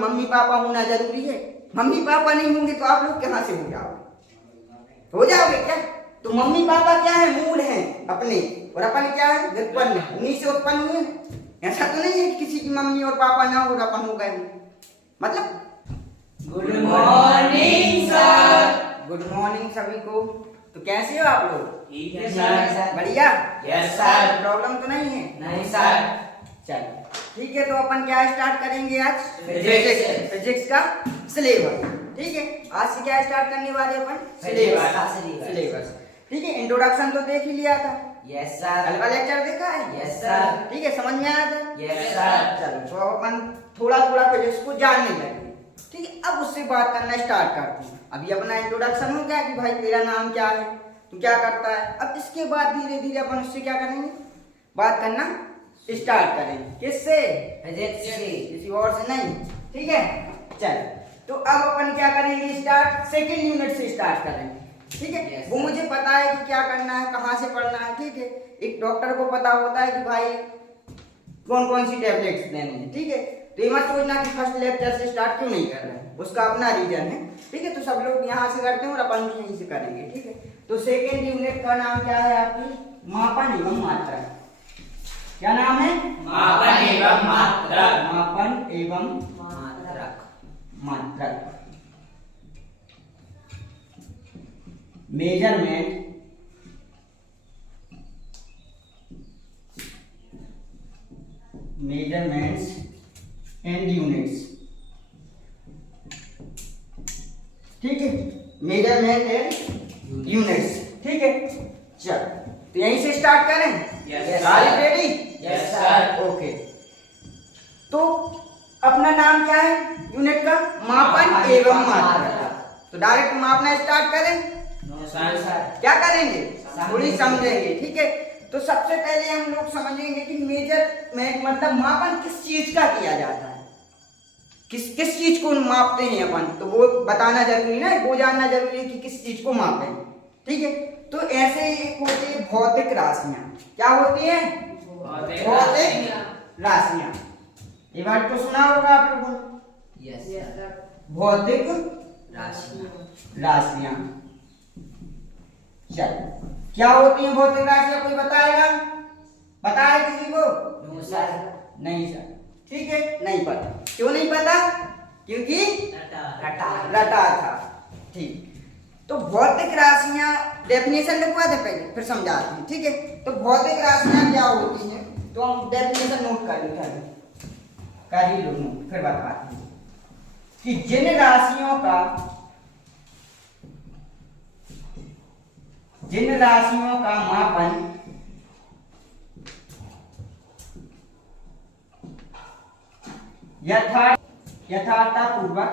Mummy papa होना जरूरी है? मम्मी पापा नहीं होंगे तो आप लोग कहाँ से हो जाओगे क्या? तो मम्मी पापा क्या है? मूल हैं अपने, और अपन क्या है? व्युत्पन्न, उन्हीं से उत्पन्न हुए। ऐसा तो नहीं है कि किसी की मम्मी और पापा ना हो और अपन हो गए। मतलब good morning sir. Good morning सभी को। तो कैसे हो आप लोग? ठीक है सर। बढ़िया? Yes sir. प्रॉब्लम तो नहीं है? नहीं सर। चलो ठीक है, तो अपन क्या स्टार्ट करेंगे आज? फिजिक्स। फिजिक्स का सिलेबस। ठीक है, आज से क्या स्टार्ट करने वाले अपन? सिलेबस। ठीक है, इंट्रोडक्शन तो देख ही लिया था। Yes sir. कल का लेक्चर देखा है? Yes sir. ठीक है, समझ में आया था? Yes sir. चलो तो अपन थोड़ा थोड़ा फिजिक्स को जानने लगे। ठीक है, अब उससे बात करना स्टार्ट करते हैं। अभी अपना इंट्रोडक्शन हो गया कि भाई तेरा नाम क्या है, तू क्या करता है। अब इसके बाद धीरे धीरे अपन उससे क्या करेंगे? बात करना स्टार्ट करेंगे। किससे? फिजिक्स से। किसी और से नहीं। ठीक है, चल तो अब अपन क्या करेंगे? स्टार्ट सेकंड यूनिट से स्टार्ट करेंगे। ठीक है, Yes, वो मुझे पता है कि क्या करना है, कहाँ से पढ़ना है। ठीक है, एक डॉक्टर को पता होता है कि भाई कौन कौन सी टैबलेट्स लेनी है। ठीक है, तो ये मत सोचना कि फर्स्ट लेक्चर से स्टार्ट क्यों नहीं कर रहे हैं, उसका अपना रीजन है। ठीक है, तो सब लोग यहाँ से करते हैं और अपन भी यहीं से करेंगे। ठीक है, तो सेकेंड यूनिट का नाम क्या है आपकी? मापन एवं मात्रा। क्या नाम है? मापन एवं मात्रक। मापन एवं मात्रक। मात्रक। Measurement measurements and units. ठीक है, मेजरमेंट एंड यूनिट्स। ठीक है, चल तो यहीं से स्टार्ट करें। Yes, सारे sir. Ready? Yes, sir. Okay, तो अपना नाम क्या है यूनिट का? मापन एवं मात्रक। तो डायरेक्ट मापना स्टार्ट करें? No sir. क्या करेंगे? थोड़ी समझेंगे। ठीक है, तो सबसे पहले हम लोग समझेंगे कि मेजरमेंट मतलब मापन किस चीज का किया जाता है, किस किस चीज को मापते हैं अपन, तो वो बताना जरूरी ना, वो जानना जरूरी है कि किस चीज को मापें। ठीक है, तो ऐसे एक होती है भौतिक राशियां। क्या होती है? भौतिक राशियां। ये बात तो सुना होगा आप लोगों ने। Yes sir. भौतिक राशियां। चल क्या होती है भौतिक राशियां? कोई बताएगा? बताए किसी को? No sir. नहीं सर। ठीक है, नहीं पता। क्यों नहीं पता? क्योंकि रटा था। ठीक, तो भौतिक राशियां डेफिनेशन लिखवा दे पहले, फिर समझाते हैं। ठीक है, तो भौतिक राशियां क्या होती हैं, तो हम डेफिनेशन नोट कर ही लो, फिर बताते हैं कि जिन राशियों का मापन यथार्थपूर्वक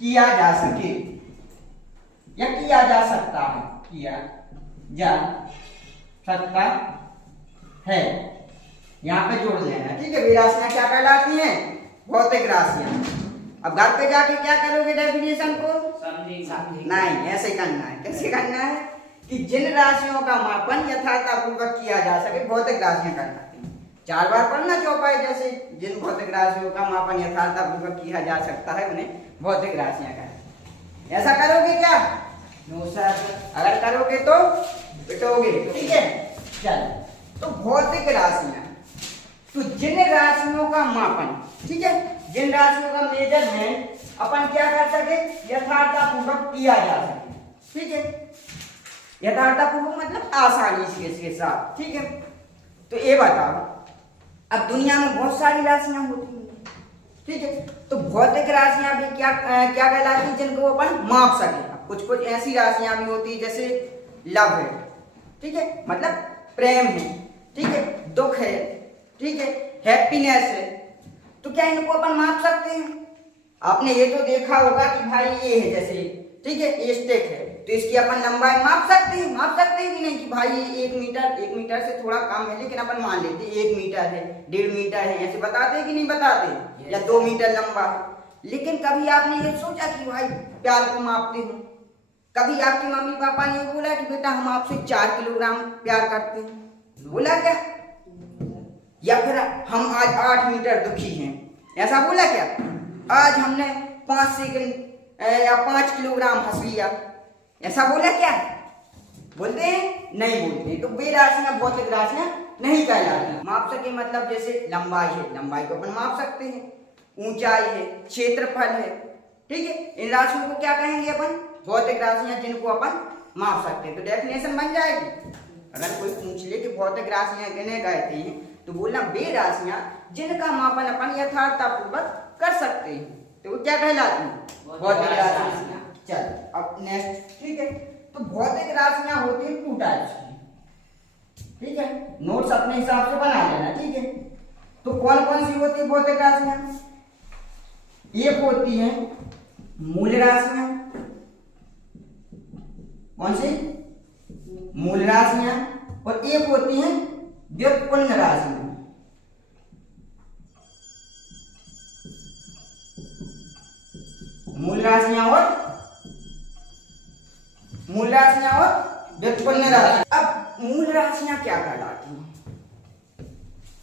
किया जा सके या किया जा सकता है, किया जा सकता है, यहाँ पे जोड़ लेना। ठीक है, वे राशियां क्या कहलाती हैं? भौतिक राशियां। अब घर पे जाके क्या करोगे डेफिनेशन को? समझेंगे। नहीं, ऐसे करना है। कैसे करना है कि जिन राशियों का मापन यथार्थपूर्वक किया जा सके, भौतिक राशियां कहलाती हैं। 4 बार पढ़ना चौपाई जैसे, जिन भौतिक राशियों का मापन यथार्थपूर्वक किया जा सकता है उन्हें भौतिक राशियां कहलाती हैं। ऐसा करोगे क्या? No sir. अगर करोगे तो पिटोगे। ठीक है, चलो तो भौतिक राशियां, तो जिन राशियों का मापन, ठीक है, जिन राशियों का मेजरमेंट अपन क्या कर सके? यथार्थपूर्वक किया जा सके। ठीक है, यथार्थपूर्वक मतलब आसानी से इसके साथ। ठीक है, तो ये बताओ, अब दुनिया में बहुत सारी राशियां होती हैं। ठीक है, तो भौतिक राशियां भी क्या क्या कहलाती हैं? जिनको अपन माप सके। कुछ कुछ ऐसी राशियां भी होती है जैसे लव है, ठीक है, मतलब प्रेम है, ठीक है, दुख है, ठीक है, हैप्पीनेस है, तो क्या इनको अपन माप सकते हैं? आपने ये तो देखा होगा कि भाई ये है जैसे, ठीक है, ये स्टेक है, तो इसकी अपन लंबाई माप सकते हैं कि नहीं कि भाई 1 मीटर से थोड़ा कम है, लेकिन अपन मान लेते 1 मीटर है, 1.5 मीटर है, ऐसे बताते हैं कि नहीं बताते? या 2 मीटर लंबा है। लेकिन कभी आपने ये सोचा कि भाई प्यार को मापते हो? कभी आपके मम्मी पापा ने बोला कि बेटा हम आपसे 4 किलोग्राम प्यार करते हैं? बोला क्या? या फिर हम आज 8 मीटर दुखी हैं, ऐसा बोला क्या? आज हमने 5 सेकंड या 5 किलोग्राम हंस लिया, ऐसा बोला क्या? बोलते हैं? नहीं बोलते। तो वे राशियां भौतिक राशियां नहीं कहलाती। माप सके मतलब जैसे लंबाई है, लंबाई को अपन माप सकते हैं, ऊंचाई है, क्षेत्रफल है, ठीक है, इन राशियों को क्या कहेंगे अपन? भौतिक राशियां जिनको अपन माप सकते हैं। तो डेफिनेशन बन जाएगी। अगर कोई पूछ ले कि भौतिक राशियां किन्हें कहते हैं, तो बोलना वे राशियां जिनका मापन अपन यथार्थतापूर्वक कर सकते हैं, तो वो क्या कहलाती हैं? भौतिक राशियां। चल अब नेक्स्ट, ठीक है। तो भौतिक राशियां होती हैं 2 टाइप्स की, ठीक है, नोट्स अपने हिसाब से बना लेना, ठीक है। तो कौन कौन सी होती है भौतिक राशियां? एक होती है मूल राशियां। कौन सी? मूल राशियां। और एक होती है व्युत्पन्न राशियां। मूल राशियां और व्युत्पन्न राशियां। अब मूल राशियां क्या कहलाती हैं?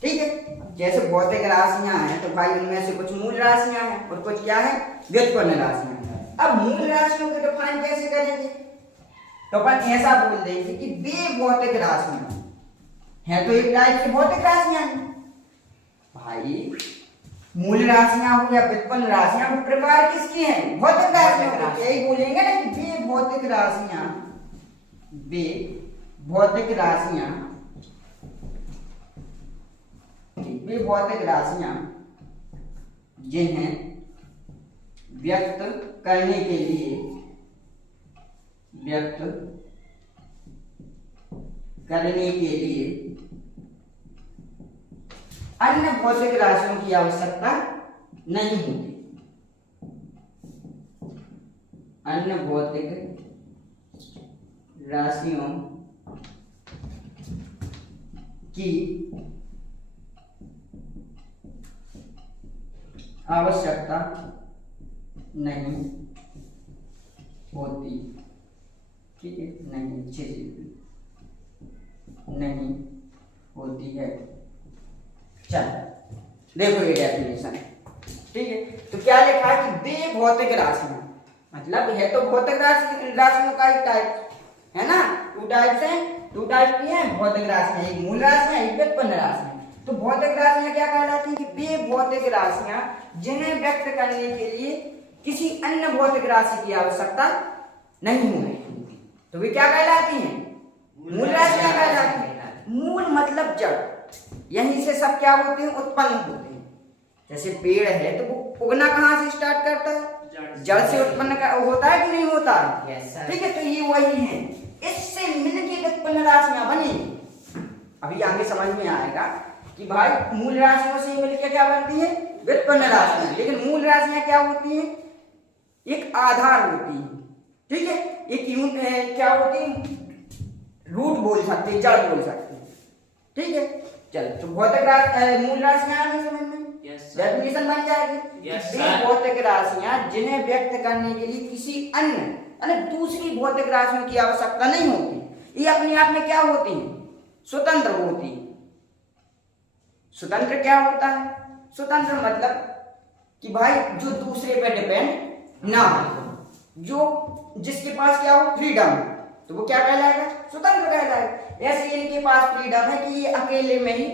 ठीक है, जैसे भौतिक राशियां हैं तो भाई उनमें से कुछ मूल राशियां हैं और कुछ क्या है? व्युत्पन्न राशियां हैं। अब मूल राशियों को डिफाइन कैसे करेंगे? तो अपन ऐसा बोल देंगे कि वे भौतिक राशियां हैं, तो एक टाइप की भौतिक राशियां हैं भाई। मूल राशियां हो या व्युत्पन्न राशियां, वो प्रकार किसकी हैं? भौतिक राशियां। यही बोलेंगे ना कि वे भौतिक राशियां, वे भौतिक राशियां, वे भौतिक राशियां जिन्हें व्यक्त करने के लिए अन्य भौतिक राशियों की आवश्यकता नहीं होती। अन्य भौतिक राशियों की आवश्यकता नहीं होती, ठीक है, नहीं होती है। चल देखो ये डेफिनेशन, ठीक है। तो क्या लिखा है कि वे भौतिक राशियां, मतलब है तो भौतिक राशियों का एक टाइप है ना, 2 टाइप्स हैं, 2 टाइप की हैं भौतिक राशियां, एक मूल राशियां, एक व्युत्पन्न राशियां। तो भौतिक राशियां क्या कहलाती हैं? कि वे भौतिक राशियां जिन्हें व्यक्त करने के लिए किसी अन्य भौतिक राशि की आवश्यकता नहीं होती, तो वे क्या कहलाती हैं? मूल राशियां कहलाती हैं। मूल मतलब जड़, यहीं से सब क्या होते हैं? उत्पन्न होते हैं। जैसे पेड़ है तो वो उगना कहाँ से स्टार्ट करता है? जड़ से उत्पन्न होता है कि नहीं होता है? ठीक है, तो ये वही है, इससे मिलकर व्युत्पन्न राशियां बनी। अभी आगे समझ में आएगा कि भाई मूल राशियों से मिलकर क्या बनती है? व्युत्पन्न राशियां। लेकिन मूल राशियां क्या होती हैं? एक आधार होती है, ठीक है, एक यूनिट है, क्या होती है? रूट बोल सकते हैं, जड़ बोल सकते हैं, ठीक है। चल तो भौतिक मूल राशियां आ गई समझ में? डेफिनेशन बन जाएगी। वे भौतिक राशियां जिन्हें व्यक्त करने के लिए किसी अन्य दूसरी भौतिक राशियों की आवश्यकता नहीं होती, ये अपने आप में क्या होती हैं? स्वतंत्र होती है। स्वतंत्र क्या होता है? स्वतंत्र मतलब कि भाई जो दूसरे पे डिपेंड ना हो, जो जिसके पास क्या हो? फ्रीडम, तो वो क्या कहलाएगा? स्वतंत्र कहलाएगा। ऐसे इनके पास फ्रीडम है कि ये अकेले में ही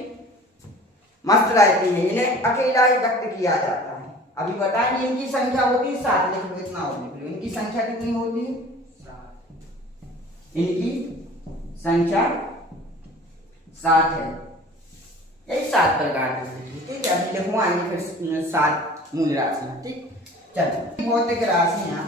मस्त रहती है, इन्हें अकेला ही व्यक्त किया जाता है। अभी बताएंगे इनकी संख्या होती है 7, लिख लो, इतना और लिख लो। इनकी संख्या कितनी होती है? 7। इनकी संख्या 7 है, यही 7 प्रकार की, ठीक है। अभी लिखवाएंगे फिर 7 मूल राशियां, ठीक। चलो भौतिक राशियां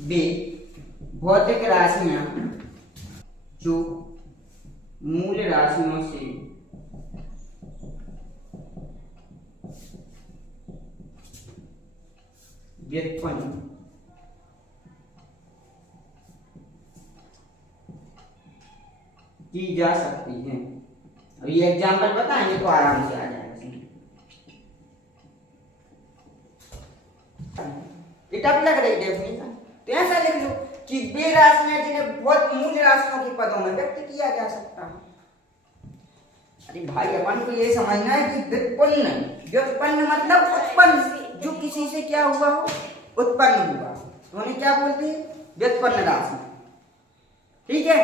वे भौतिक राशियां जो मूल राशियों से व्युत्पन्न की जा सकती हैं। अब ये एग्जाम्पल बताएंगे तो आराम से आ जाएगा। टफ लग रही डेफिनेशन तो ऐसा लिख लो कि वे राशियां जिन्हें बहुत मूल राशियों के पदों में व्यक्त किया जा सकता है। अरे भाई अपन को ये समझना है कि व्युत्पन्न, व्युत्पन्न मतलब उत्पन्न, जो किसी से क्या हुआ हो, उत्पन्न हुआ, तो उन्हें क्या बोलते हैं? व्युत्पन्न राशि। ठीक है,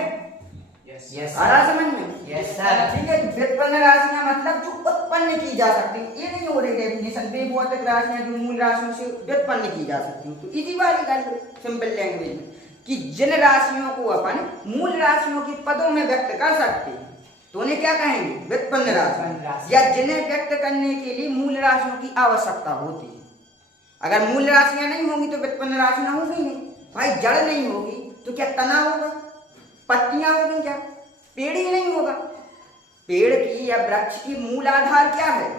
यस आ रहा समझ में? Yes sir. ठीक है, व्युत्पन्न राशियां मतलब जो उत्पन्न की जा सकती है, ये नहीं हो रही डेफिनेशन, वे भौतिक राशियां जो मूल राशियों से व्युत्पन्न की जा सकती हैं। तो इसी वाली कर लो सिंपल लैंग्वेज में कि जिन राशियों को अपन मूल राशियों के पदों में व्यक्त कर सकते हैं तो उन्हें क्या कहेंगे? व्युत्पन्न राशि, या जिन्हें व्यक्त करने के लिए मूल राशियों की आवश्यकता होती है। अगर मूल राशियां नहीं होंगी तो व्युत्पन्न राशि ना होगी नहीं। भाई जड़ नहीं होगी तो क्या तना होगा, पत्तियां होगी, क्या पेड़ ही नहीं होगा? पेड़ की या वृक्ष की मूल आधार क्या है?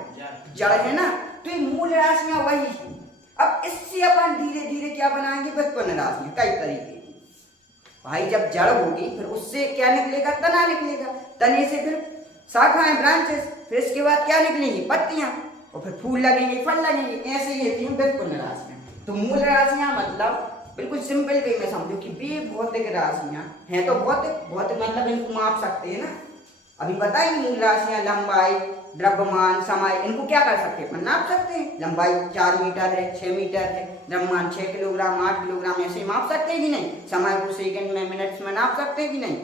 जड़ है ना। तो ये मूल राशियां वही है। अब इससे अपन धीरे धीरे क्या बनाएंगे? व्युत्पन्न राशियां कई तरीके की। भाई जब जड़ होगी फिर उससे क्या निकलेगा? तना निकलेगा, तने से फिर शाखाएं, ब्रांचेस, फिर इसके बाद क्या निकलेंगी? पत्तियां, और फिर फूल लगेंगे, फल लगेंगे। ऐसे ही होती हैं व्युत्पन्न राशियां। तो मूल राशियां मतलब बिल्कुल सिंपल वे में समझो कि वे भौतिक राशियां हैं। तो भौतिक, भौतिक मतलब इनको माप सकते हैं ना। अभी बताइए मूल राशियां लंबाई, द्रव्यमान, समय, इनको क्या कर सकते हैं? नाप सकते हैं। लंबाई 4 मीटर है, 6 मीटर है, द्रव्यमान 6 किलोग्राम, 8 किलोग्राम, ऐसे माप सकते हैं कि नहीं? समय को सेकंड में, मिनट्स में नाप सकते हैं कि नहीं?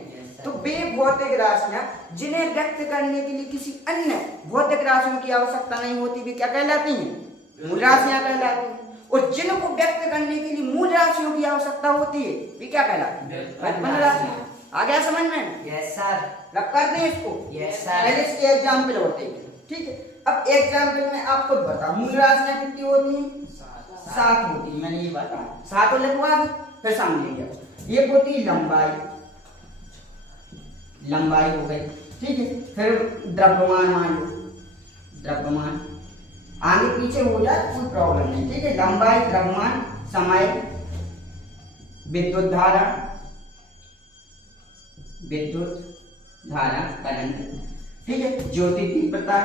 तो वे भौतिक राशियां जिन्हें व्यक्त करने के लिए किसी अन्य भौतिक राशियों की आवश्यकता नहीं होती, वे क्या कहलाती हैं? मूल राशियां कहलाती हैं। और जिनको व्यक्त करने के लिए मूल राशियों की आवश्यकता होती है वे क्या कहलाती हैं? व्युत्पन्न राशियां। आ गया समझ में? Yes sir. रख कर दें इसको। Yes sir. पहले इसके एग्जाम्पल होते हैं, ठीक है। अब एग्जाम्पल में आप खुद बताओ मूल राशियां कितनी होती हैं? 7 होती है। मैंने ये बताया 7 लिखवा दी, फिर समझेंगे। ये होती है लंबाई, लंबाई हो गई, ठीक है। फिर द्रव्यमान मान लो, द्रव्यमान आगे पीछे हो जाए कोई प्रॉब्लम नहीं, ठीक है। लंबाई, द्रव्यमान, समय, विद्युत धारा, विद्युत धारा करंट, ठीक है। ज्योति तीव्रता,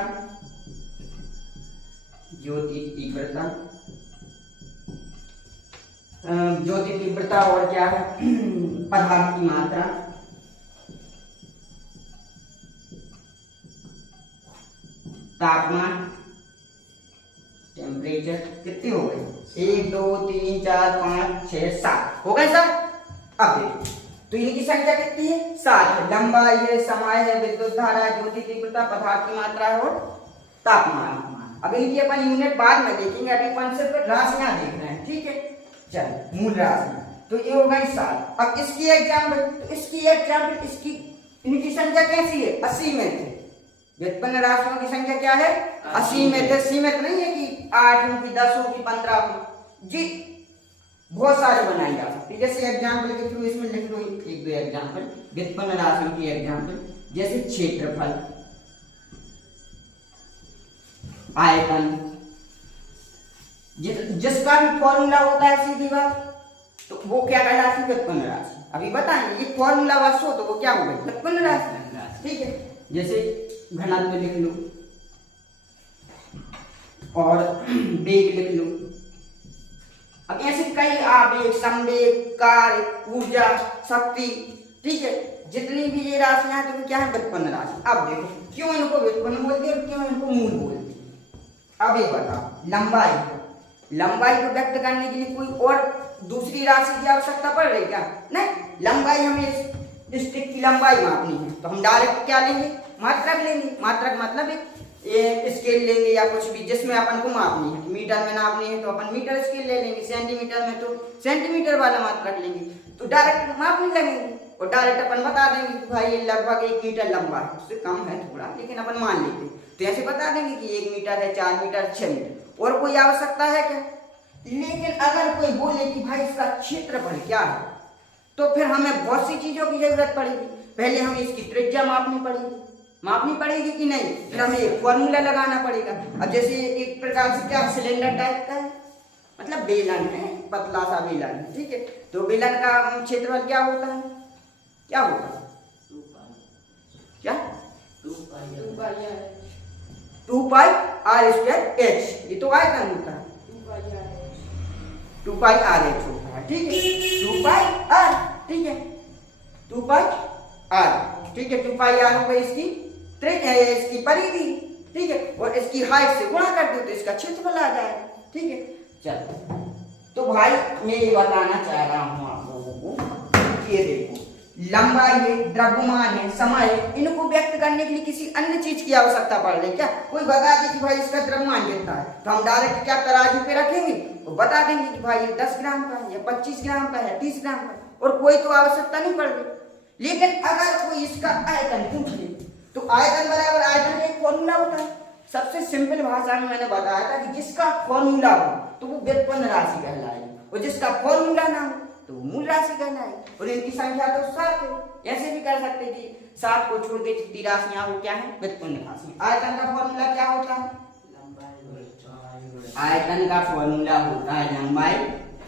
ज्योति तीव्रता, ज्योति तीव्रता, और क्या है? पदार्थ की मात्रा, तापमान, टेम्परेचर। कितने हो गए? 1 2 3 4 5 6 7 हो गए सब। अब देखो तो इनकी संख्या कितनी है? 7 है। लंबाई है, समय है, विद्युत धारा, ज्योति तीव्रता, पदार्थ की मात्रा है और तापमान। अब इनकी अपन यूनिट बाद में देखेंगे, अभी अपन सिर्फ राशियां देख रहे हैं, ठीक है। चल मूल राशि तो ये हो गई 7। अब इसकी एग्जाम्पल, तो इसकी एग्जाम्पल, इसकी इनकी संख्या कैसी है? असीमित है। व्युत्पन्न राशियों की संख्या क्या है? असीमित है। सीमित नहीं है कि 8 हो, कि 10 हो, कि 15 हो जी, बहुत सारे बनाई जा सकती है। जैसे एग्जाम्पल के थ्रू इसमें लिख लो 1 2 एग्जाम्पल व्युत्पन्न राशियों की एग्जाम्पल, जैसे क्षेत्रफल, आयतन, जिसका भी फॉर्मूला होता है सीधी बात, तो वो क्या कहलाती है? व्युत्पन्न राशि। अभी बताएंगे ये फॉर्मूला बस हो तो वो क्या हो गई? व्युत्पन्न राशि, ठीक है। जैसे घनत्व लिख लो और वेग लिख लो। अब ऐसे कई आवेग, संवेग, कार्य, ऊर्जा, शक्ति, ठीक है, जितनी भी ये राशियां हैं तो क्या है? व्युत्पन्न राशि। अब देखो क्यों इनको व्युत्पन्न बोलते हैं और क्यों इनको मूल बोलते हैं। अब ये बताओ लंबाई, लंबाई को व्यक्त करने के लिए कोई और दूसरी राशि की आवश्यकता पड़ रही क्या? नहीं। लंबाई हमें इस स्टिक की लंबाई मापनी है तो हम डायरेक्ट क्या लेंगे? मात्रक लेंगे। मात्रक मतलब एक स्केल लेंगे या कुछ भी जिसमें अपन को मापनी है। मीटर में नापनी है तो अपन मीटर स्केल ले लेंगे, सेंटीमीटर में तो सेंटीमीटर वाला मात्रक लेंगे। तो डायरेक्ट मापने लगेंगे और डायरेक्ट अपन बता देंगे कि भाई ये लगभग 1 मीटर लंबा है, उससे कम है थोड़ा लेकिन अपन मान लेते हैं। तो ऐसे बता देंगे कि 1 मीटर है, 4 मीटर, 6 मीटर। और कोई आवश्यकता है क्या? लेकिन अगर कोई बोले कि भाई इसका क्षेत्रफल क्या है तो फिर हमें बहुत सी चीजों की जरूरत पड़ेगी। पहले हमें इसकी त्रिज्या मापनी पड़ेगी कि नहीं? फिर हमें एक फॉर्मूला लगाना पड़ेगा। अब जैसे एक प्रकार से क्या सिलेंडर टाइप का है, मतलब बेलन है, पतला सा बेलन है, ठीक है। तो बेलन का क्षेत्रफल क्या होता है? क्या होता है? 2 पाई r स्क्वायर h। ये तो आयतन होता है, 2 पाई r h होता है, ठीक है। 2 पाई आर, ठीक है, 2 पाई आर, ठीक है, 2 पाई आर हो गई इसकी त्रिज्या है, इसकी परिधि, ठीक है, और इसकी हाइट से गुणा कर दो तो इसका क्षेत्रफल आ जाएगा, ठीक है। चलो तो भाई मैं ये बताना चाह रहा हूं आप लोगों को, ये देखो लंबाई है, द्रव्यमान है, समय है, इनको व्यक्त करने के लिए किसी अन्य चीज की आवश्यकता पड़ रही है क्या? कोई बता दे कि भाई इसका द्रव्यमान कितना है तो हम डायरेक्ट क्या तराजू पे रखेंगे वो बता देंगे कि भाई 10 ग्राम का है या 25 ग्राम का है 30 ग्राम का, और कोई तो आवश्यकता नहीं पड़ रही। लेकिन अगर कोई इसका आयतन पूछ ले तो आयतन बराबर आयतन का एक फॉर्मूला होता है। सबसे सिंपल भाषा में मैंने बताया था कि जिसका फॉर्मूला हो तो वो व्युत्पन्न राशि कहलाएगी, और जिसका फॉर्मूला ना हो तो मूल राशि कहलाएगी, और इनकी संख्या तो 7 है। ऐसे भी कर सकते थे, 7 को छोड़ के जितनी राशियां वो क्या है व्युत्पन्न राशि। आयतन का फॉर्मूला क्या होता है? आयतन का फॉर्मूला होता है लंबाई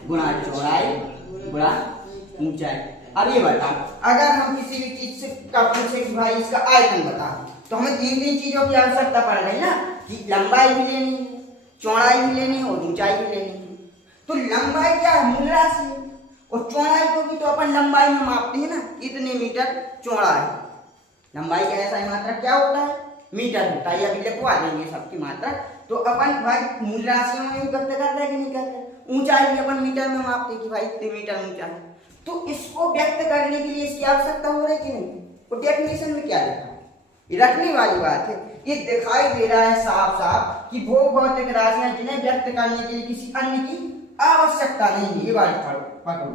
गुणा चौड़ाई गुणा ऊंचाई। अब ये बताओ, अगर हम किसी भी चीज से का पूछे कि भाई इसका आयतन बता तो हमें 3 चीजों की आवश्यकता पड़ रही ना, कि लंबाई भी लेनी है, चौड़ाई भी लेनी है और ऊंचाई भी लेनी है। तो लंबाई क्या है? मूल राशि है, और चौड़ाई को भी तो अपन लंबाई में मापते हैं ना, इतने मीटर चौड़ा है। लंबाई का ऐसा ही मात्रा क्या होता है? मीटर होता है। अभी लिखवा देंगे सबकी मात्रा। तो अपन भाई मूल राशियों में भी व्यक्त करते हैं कि नहीं करते? ऊंचाई भी अपन मीटर में मापते हैं कि भाई इतने मीटर ऊंचा है। तो इसको व्यक्त करने के लिए इसकी आवश्यकता हो रही कि नहीं? और डेफिनेशन में क्या लिखा है? ये रखने वाली बात है। ये दिखाई दे रहा है साफ साफ कि वो भौतिक राशियां जिन्हें व्यक्त करने के लिए किसी अन्य की आवश्यकता नहीं है। ये बात पकड़ो,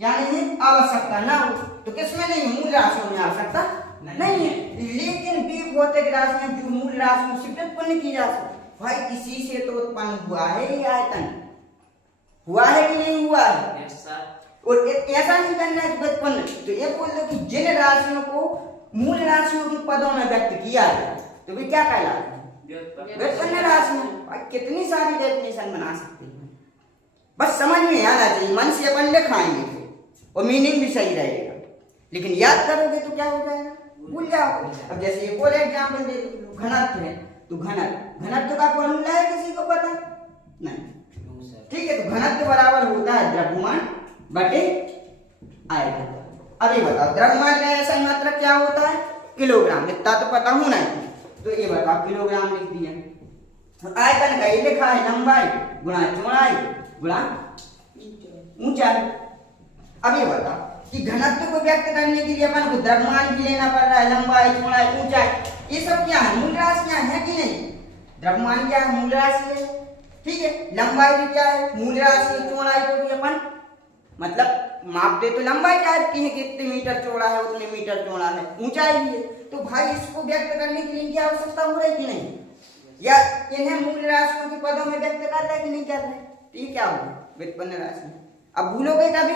क्या नहीं है? आवश्यकता ना हो तो किसमें नहीं है? मूल राशियों में आवश्यकता नहीं है। लेकिन वे भौतिक राशियां जो मूल राशियों से व्युत्पन्न की जा सकती, भाई इसी से तो उत्पन्न हुआ है ये आयतन। हुआ है कि नहीं हुआ है? और ऐसा नहीं करना है व्युत्पन्न, तो ये बोल दो कि जिन राशियों को मूल राशियों के पदों में व्यक्त किया जाए तो वे क्या कहलाते हैं? व्युत्पन्न राशियां। भाई कितनी सारी डेफिनेशन बना सकते हैं, बस समझ में आना चाहिए। मन से अपन लिखाएंगे और मीनिंग भी सही रहेगा, लेकिन याद करोगे तो क्या हो जाएगा? भूल जाओगे। अब जैसे एक और एग्जाम्पल दे दो, घनत्व है तो घनत्व का फॉर्मूला है, किसी को पता नहीं? ठीक है, तो घनत्व बराबर होता है द्रव्यमान बटे आयतन। अभी बताओ द्रव्यमान का ऐसा ही मात्रक क्या होता है? किलोग्राम। इतना तो पता होना है, तो ये बताओ किलोग्राम लिख दिया। आयतन का ये लिखा है लंबाई गुणा चौड़ाई गुणा ऊंचाई। अब ये बताओ कि घनत्व को व्यक्त करने के लिए अपन को द्रव्यमान भी लेना पड़ रहा है, लंबाई चौड़ाई ऊंचाई, ये सब क्या है? मूल राशियां हैं कि नहीं? द्रव्यमान क्या है? मूल राशि है, ठीक है। लंबाई भी क्या है? मूल राशि है। चौड़ाई को भी अपन मतलब माप दे तो लंबाई टाइप की है कि इतने मीटर चौड़ा है उतने मीटर चौड़ा है। ऊंचाई भी है, तो भाई इसको व्यक्त करने के लिए क्या आवश्यकता हो रही कि नहीं? या इन्हें मूल राशियों के पदों में व्यक्त कर रहे कि नहीं कर रहे? तो ये क्या होगा? व्युत्पन्न राशि। अब भूलोगे कभी?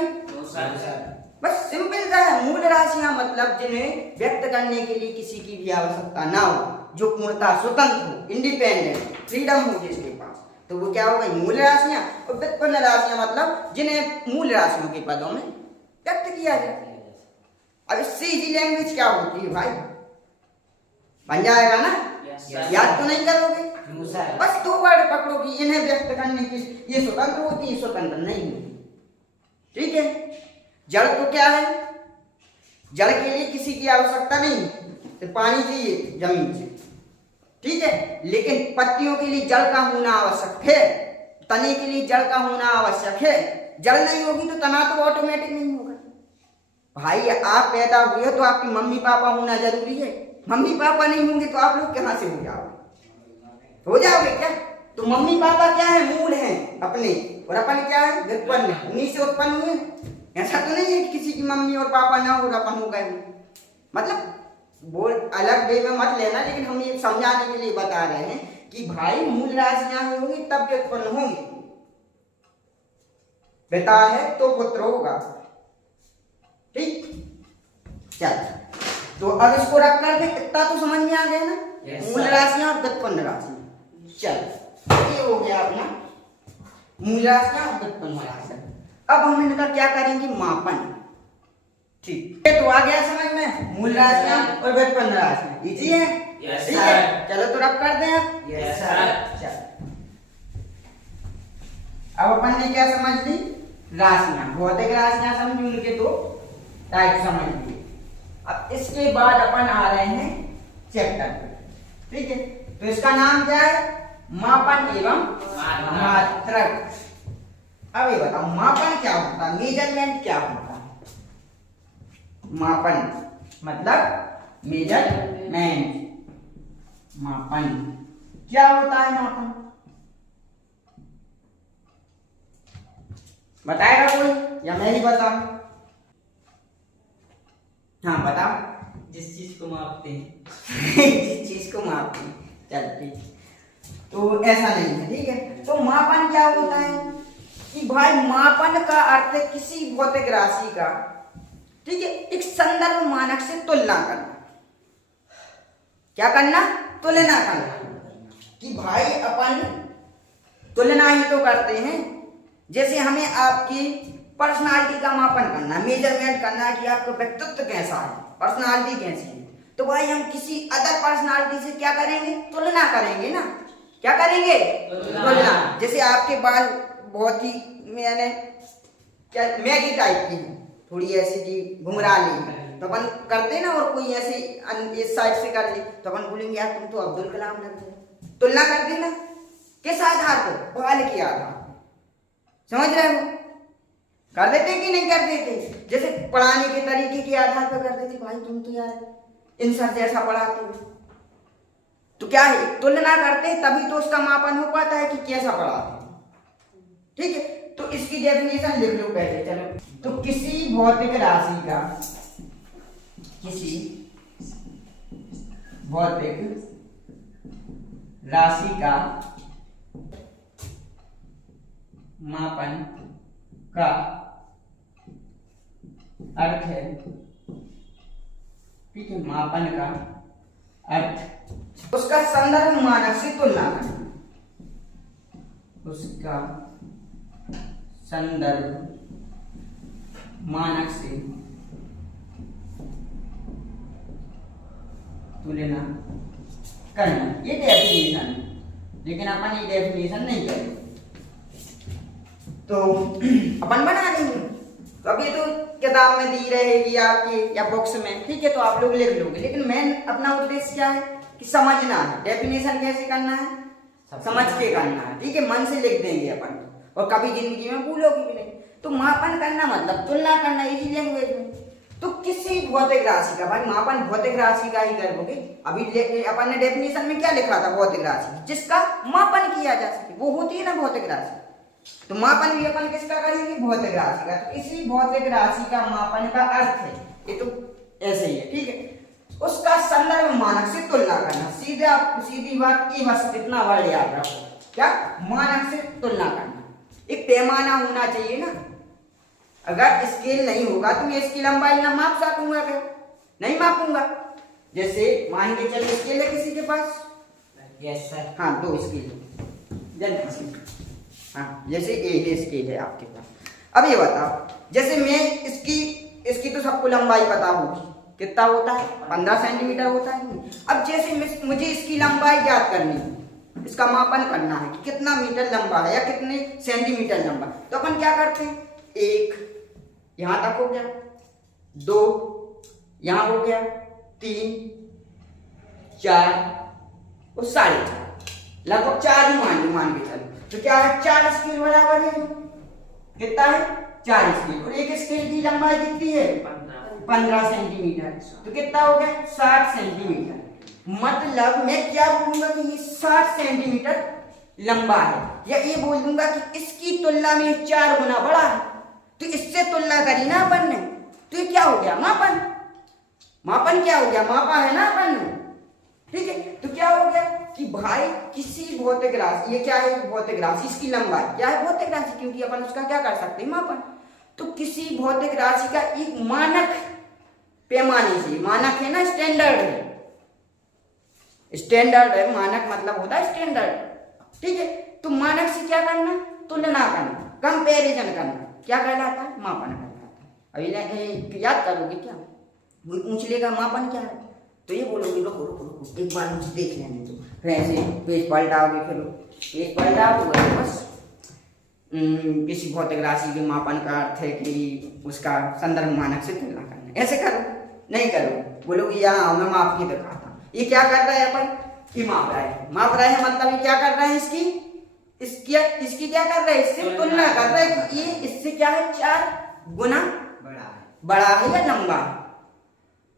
बस सिंपल सा है, मूल राशियां मतलब जिन्हें व्यक्त करने के लिए किसी की भी आवश्यकता ना हो, जो पूर्णतः स्वतंत्र हो, इंडिपेंडेंट, फ्रीडम हो जिसके पास, तो वो क्या हो गई? मूल राशियां। और व्युत्पन्न राशियां मतलब जिन्हें मूल राशियों के पदों में व्यक्त किया जाए। अब इससे इजी लैंग्वेज क्या होती है भाई? बन जाएगा ना? याद तो नहीं करोगे? बस 2 वर्ड पकड़ो कि इन्हें व्यक्त करने की ये स्वतंत्र होती है, स्वतंत्र नहीं होती, ठीक है। जड़ तो क्या है? जड़ के लिए किसी की आवश्यकता नहीं, तो पानी चाहिए जमीन से, ठीक है। लेकिन पत्तियों के लिए जड़ का होना आवश्यक है, तने के लिए जड़ का होना आवश्यक है। जड़ नहीं होगी तो तना तो ऑटोमेटिक नहीं होगा। भाई आप पैदा हुए तो आपकी मम्मी पापा होना जरूरी है। मम्मी पापा नहीं होंगे तो आप लोग कहां से हो जाओगे? हो जाओगे क्या? तो मम्मी पापा क्या है? मूल हैं अपने, और अपन क्या है? व्युत्पन्न, उन्हीं से उत्पन्न हुए। ऐसा तो नहीं है कि किसी की मम्मी और पापा ना हो अपन हो गए। मतलब बोल अलग वे में मत लेना, लेकिन हम ये समझाने के लिए बता रहे हैं कि भाई मूल राशियां ही होगी तब व्युत्पन्न होंगी। पिता है तो पुत्र होगा, ठीक। चल तो अब इसको रख कर दे, इतना तो समझ में आ गया ना? मूल राशियां और व्युत्पन्न राशियां। चल ये हो गया अपना मूल राशियां और व्युत्पन्न राशियां। अब हम इनका क्या करेंगे? मापन, ठीक है। तो आ गया समझ में? मूल राशियां और व्युत्पन्न राशियां इजी है, ठीक है। चलो तो रब कर दें आप। Yes sir. चल अब अपन ने क्या समझ ली? राशियां, भौतिक राशियां समझ, उनके दो टाइप समझ लिए। अब इसके बाद अपन आ रहे हैं चैप्टर पे, ठीक है। तो इसका नाम क्या है? मापन एवं मात्रक। अब ये बताओ मापन क्या होता है, मेजरमेंट क्या होता है? मापन मतलब मेजरमेंट, मापन क्या होता है? मापन बताएगा कोई या मैं ही बताऊं? हाँ बताओ। जिस चीज को मापते हैं। जिस चीज को मापते हैं, चल ठीक। तो ऐसा नहीं है, ठीक है। तो मापन क्या होता है कि भाई मापन का अर्थ है किसी भौतिक राशि का, ठीक है, एक संदर्भ मानक से तुलना करना। क्या करना? तुलना करना। कि भाई अपन तुलना ही तो करते हैं। जैसे हमें आपकी पर्सनालिटी का मापन करना, मेजरमेंट करना कि आपका व्यक्तित्व कैसा है, पर्सनालिटी कैसी है, तो भाई हम किसी अदर पर्सनालिटी से क्या करेंगे? तुलना करेंगे ना। क्या करेंगे? तुलना। जैसे आपके बाल बहुत ही मैंने क्या मैगी टाइप की है, थोड़ी ऐसी जी घुंघराली, तो अपन करते ना, और कोई ऐसे इस साइड से कर ली तो अपन बोलेंगे यार तुम तो अब्दुल कलाम लगते हो। तुलना करते ना, किस आधार पर? बाल के आधार। समझ रहे हो? कर देते कि नहीं कर देते? जैसे पढ़ाने के तरीके के आधार पर कर देते, भाई तुम तो यार इन सर जैसा पढ़ाते हो। तो क्या है? तुलना करते हैं, तभी तो उसका मापन हो पाता है कि कैसा पढ़ाते हैं, ठीक है। तो इसकी डेफिनेशन लिख लो पहले, चलो। तो किसी भौतिक राशि का, किसी भौतिक राशि का मापन का अर्थ है, ठीक है, मापन का अर्थ उसका संदर्भ मानक से तुलना करना, उसका संदर्भ मानक से तुलना करना। ये डेफिनेशन है, लेकिन अपन ये डेफिनेशन नहीं करेंगे, तो अपन बना देंगे। तो अब ये तो किताब में दी रहेगी आपकी या बुक्स में, ठीक है, तो आप लोग लिख लोगे। लेकिन मेन अपना उद्देश्य क्या है कि समझना है। डेफिनेशन कैसे करना है? समझ के करना है, ठीक है। मन से लिख देंगे अपन, और कभी जिंदगी में भूलोगे भी नहीं। तो मापन करना मतलब तुलना करना, इजी लैंग्वेज में। तो किसी भौतिक राशि का, भाई मापन भौतिक राशि का ही करोगे। अभी अपन ने डेफिनेशन में क्या लिखा था? भौतिक राशि जिसका मापन किया जा सके, वो होती है ना भौतिक राशि। तो मापन भी अपन किसका करेंगे? भौतिक राशि का। तो इसी भौतिक राशि का मापन का अर्थ है, ये तो ऐसे ही है, ठीक है, उसका संदर्भ मानक से तुलना करना। सीधी बात की, बस इतना वर्ड याद रखो, क्या? मानक से तुलना करना। एक पैमाना होना चाहिए ना। अगर स्केल नहीं होगा तो मैं इसकी लंबाई ना माप सकूंगा क्या? नहीं मापूंगा। जैसे मान के चलिए स्केल है किसी के पास, यस सर। हाँ, 2 स्केल जल्दी से, हाँ, जैसे ये स्केल है आपके पास। अब ये बताओ, जैसे मैं इसकी तो सबको लंबाई पता होगी, कितना होता है? 15 सेंटीमीटर होता है। अब जैसे मुझे इसकी लंबाई ज्ञात करनी है, इसका मापन करना है कि कितना मीटर लंबा है या कितने सेंटीमीटर लंबा, तो अपन क्या करते हैं? 1 यहां तक हो गया, 2 यहां हो गया, 3 4 और 4.5, लगभग 4 ही मान के चलो। तो क्या है? 4 स्केल बराबर है, कितना है? 4 स्केल। और एक स्केल की लंबाई कितनी है? 15 सेंटीमीटर। तो कितना हो गया? 60 सेंटीमीटर। मतलब मैं क्या बोलूंगा कि ये 60 सेंटीमीटर लंबा है, या ये बोल दूंगा कि इसकी तुलना में 4 गुना बड़ा है। तो इससे तुलना करी ना अपन ने, तो ये क्या हो गया? मापन। मापन क्या हो गया? मापा है ना अपन ने, ठीक है। तो क्या हो गया कि भाई किसी भौतिक राशि, ये क्या है? भौतिक राशि, इसकी लंबाई क्या है? भौतिक राशि, क्योंकि अपन उसका क्या कर सकते हैं? मापन। तो किसी भौतिक राशि का एक मानक पैमाने से, मानक है ना, स्टैंडर्ड है, स्टैंडर्ड है, मानक मतलब होता है स्टैंडर्ड, ठीक है। तो मानक से क्या करना? तुलना करना, कंपैरिजन करना, क्या कहलाता है? मापन कहलाता है। अभी याद करोगे क्या? ऊंचले का मापन क्या है? तो ये बोलोगे रुको रुको रुको, एक बार मुझे देख लेने दो। फिर ऐसे पेज पलटाओगे, फिर पेज पलटाओगे, बस किसी भौतिक राशि के मापन का अर्थ है कि उसका संदर्भ मानक से तुलना करना। ऐसे करो, नहीं करो, बोलोगे यहाँ मैं माप के दिखाता हूँ। ये क्या कर रहा है अपन, ये माप रहा है, माप रहा है मतलब ये क्या कर रहा है, इसकी क्या कर रहा है, इससे तुलना कर रहा है कि ये इससे क्या है 4 गुना बड़ा है या लंबा।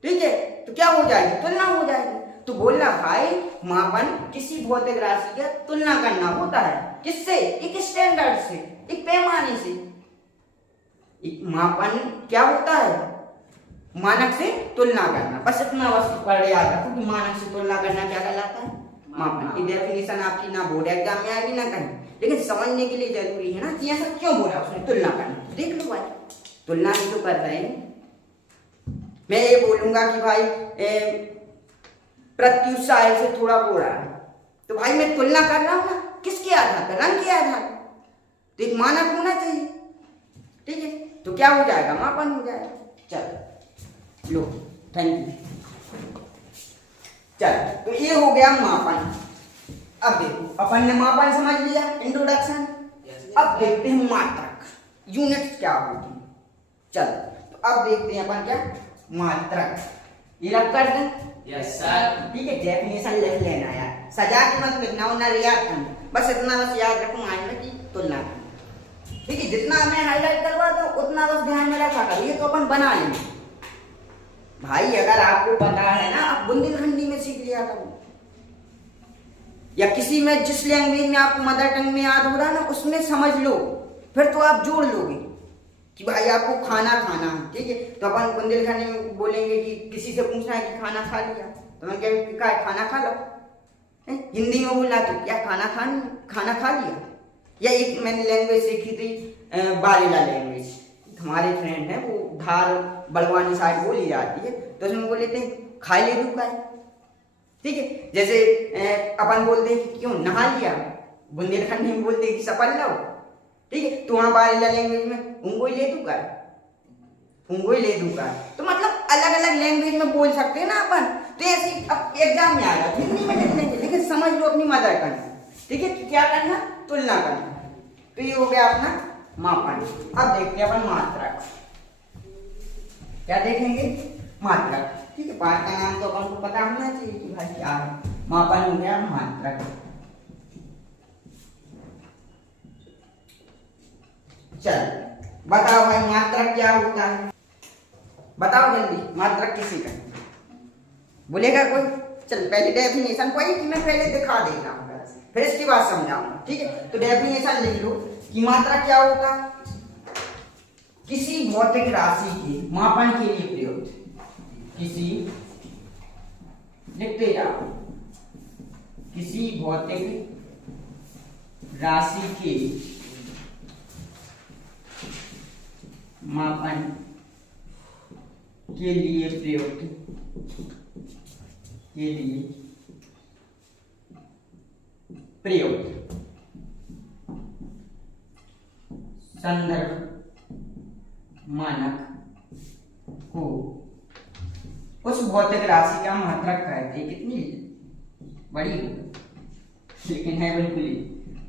ठीक है, तो क्या हो जाएगी, तुलना हो जाएगी। तो बोलना भाई मापन किसी भौतिक राशि का तुलना करना होता है, किससे, एक स्टैंडर्ड से, एक पैमाने से। एक मापन क्या होता है, मानक से तुलना करना। बस इतना बस पढ़ याद रखो कि मानक से तुलना करना क्या कहलाता है, मापन की डेफिनेशन आपकी ना बोर्ड एग्जाम में आएगी ना कहीं, लेकिन समझने के लिए जरूरी है ना कि ऐसा क्यों बोला उसने तुलना करना। देख लो भाई, तुलना ही तो कर रहे हैं। मैं ये बोलूंगा कि भाई प्रत्युष साहिल से थोड़ा बोला है, तो भाई मैं तुलना कर रहा हूं ना, किसके आधार पर, रंग के आधार पर। तो एक मानक होना चाहिए। ठीक है, तो क्या हो जाएगा, मापन हो जाएगा। चलो लो, थैंक यू। चल, तो ये हो गया मापन। अब देखो अपन ने मापन समझ लिया, इंट्रोडक्शन। अब देखते हैं मात्रक, यूनिट्स क्या होती है। चल, तो अब देखते हैं अपन क्या, मात्रक। ये रख कर दें, यस सर। ठीक है, डेफिनेशन लिख लेना यार, सजा के मत लिखना ना रियाद करना, बस इतना बस याद रखो माइंड में कि तुलना। ठीक है, जितना मैं हाईलाइट करवा दूं उतना बस ध्यान में रखा करो, ये तो अपन बना लेंगे भाई। अगर आपको पता है ना, आप बुंदेलखंडी में सीख लिया करो, या किसी में जिस लैंग्वेज में आपको मदर टंग में याद हो रहा है ना, उसमें समझ लो, फिर तो आप जोड़ लोगे कि भाई आपको खाना खाना है। ठीक है, तो अपन बुंदेलखंडी में बोलेंगे कि किसी से पूछना है कि खाना खा लिया, तो मैं क्या खाना खा लो। हिंदी में बोला तो क्या खाना खा लिया। या एक मैंने लैंग्वेज सीखी थी, बारेला लैंग्वेज, हमारे फ्रेंड है वो धार बड़वानी साइड बोली जाती है, तो उसमें बोले थे खा ले दूँ का। ठीक है, जैसे अपन बोलते हैं कि क्यों नहा लिया, बुंदेलखंडी में बोलते हैं कि सपल लो। ठीक है, तो वहां बारेला लैंग्वेज में उंगोई ले दूंगा, उंगोई ले दूंगा। तो मतलब अलग अलग लैंग्वेज में बोल सकते हैं ना अपन। तो ऐसे अब एग्जाम में आएगा हिंदी में लिख लेंगे, लेकिन समझ लो अपनी मदर टंग। ठीक है, तो क्या करना, तुलना करना। तो ये हो गया अपना मापन। अब देखते हैं अपन मात्रक, क्या देखेंगे, मात्रक। ठीक है, पाठ का नाम तो अपन को पता होना चाहिए कि भाई क्या है। मापन हो गया मात्रक। चल बताओ भाई मात्रक क्या होता है, बताओ जल्दी, मात्रक किसी का बोलेगा कोई। चल पहले डेफिनेशन कोई कि मैं पहले दिखा देता हूँ, फिर इसके बाद समझाऊंगा। ठीक है, तो डेफिनेशन लिख लो कि मात्रक क्या होता है, किसी भौतिक राशि के मापन के लिए प्रयुक्त, किसी, लिखते जाओ, किसी भौतिक राशि के मापन के लिए प्रयुक्त, के लिए प्रयुक्त संदर्भ मानक को उस भौतिक राशि का मात्रक कहते हैं। कितनी बड़ी हो, लेकिन है बिल्कुल ही,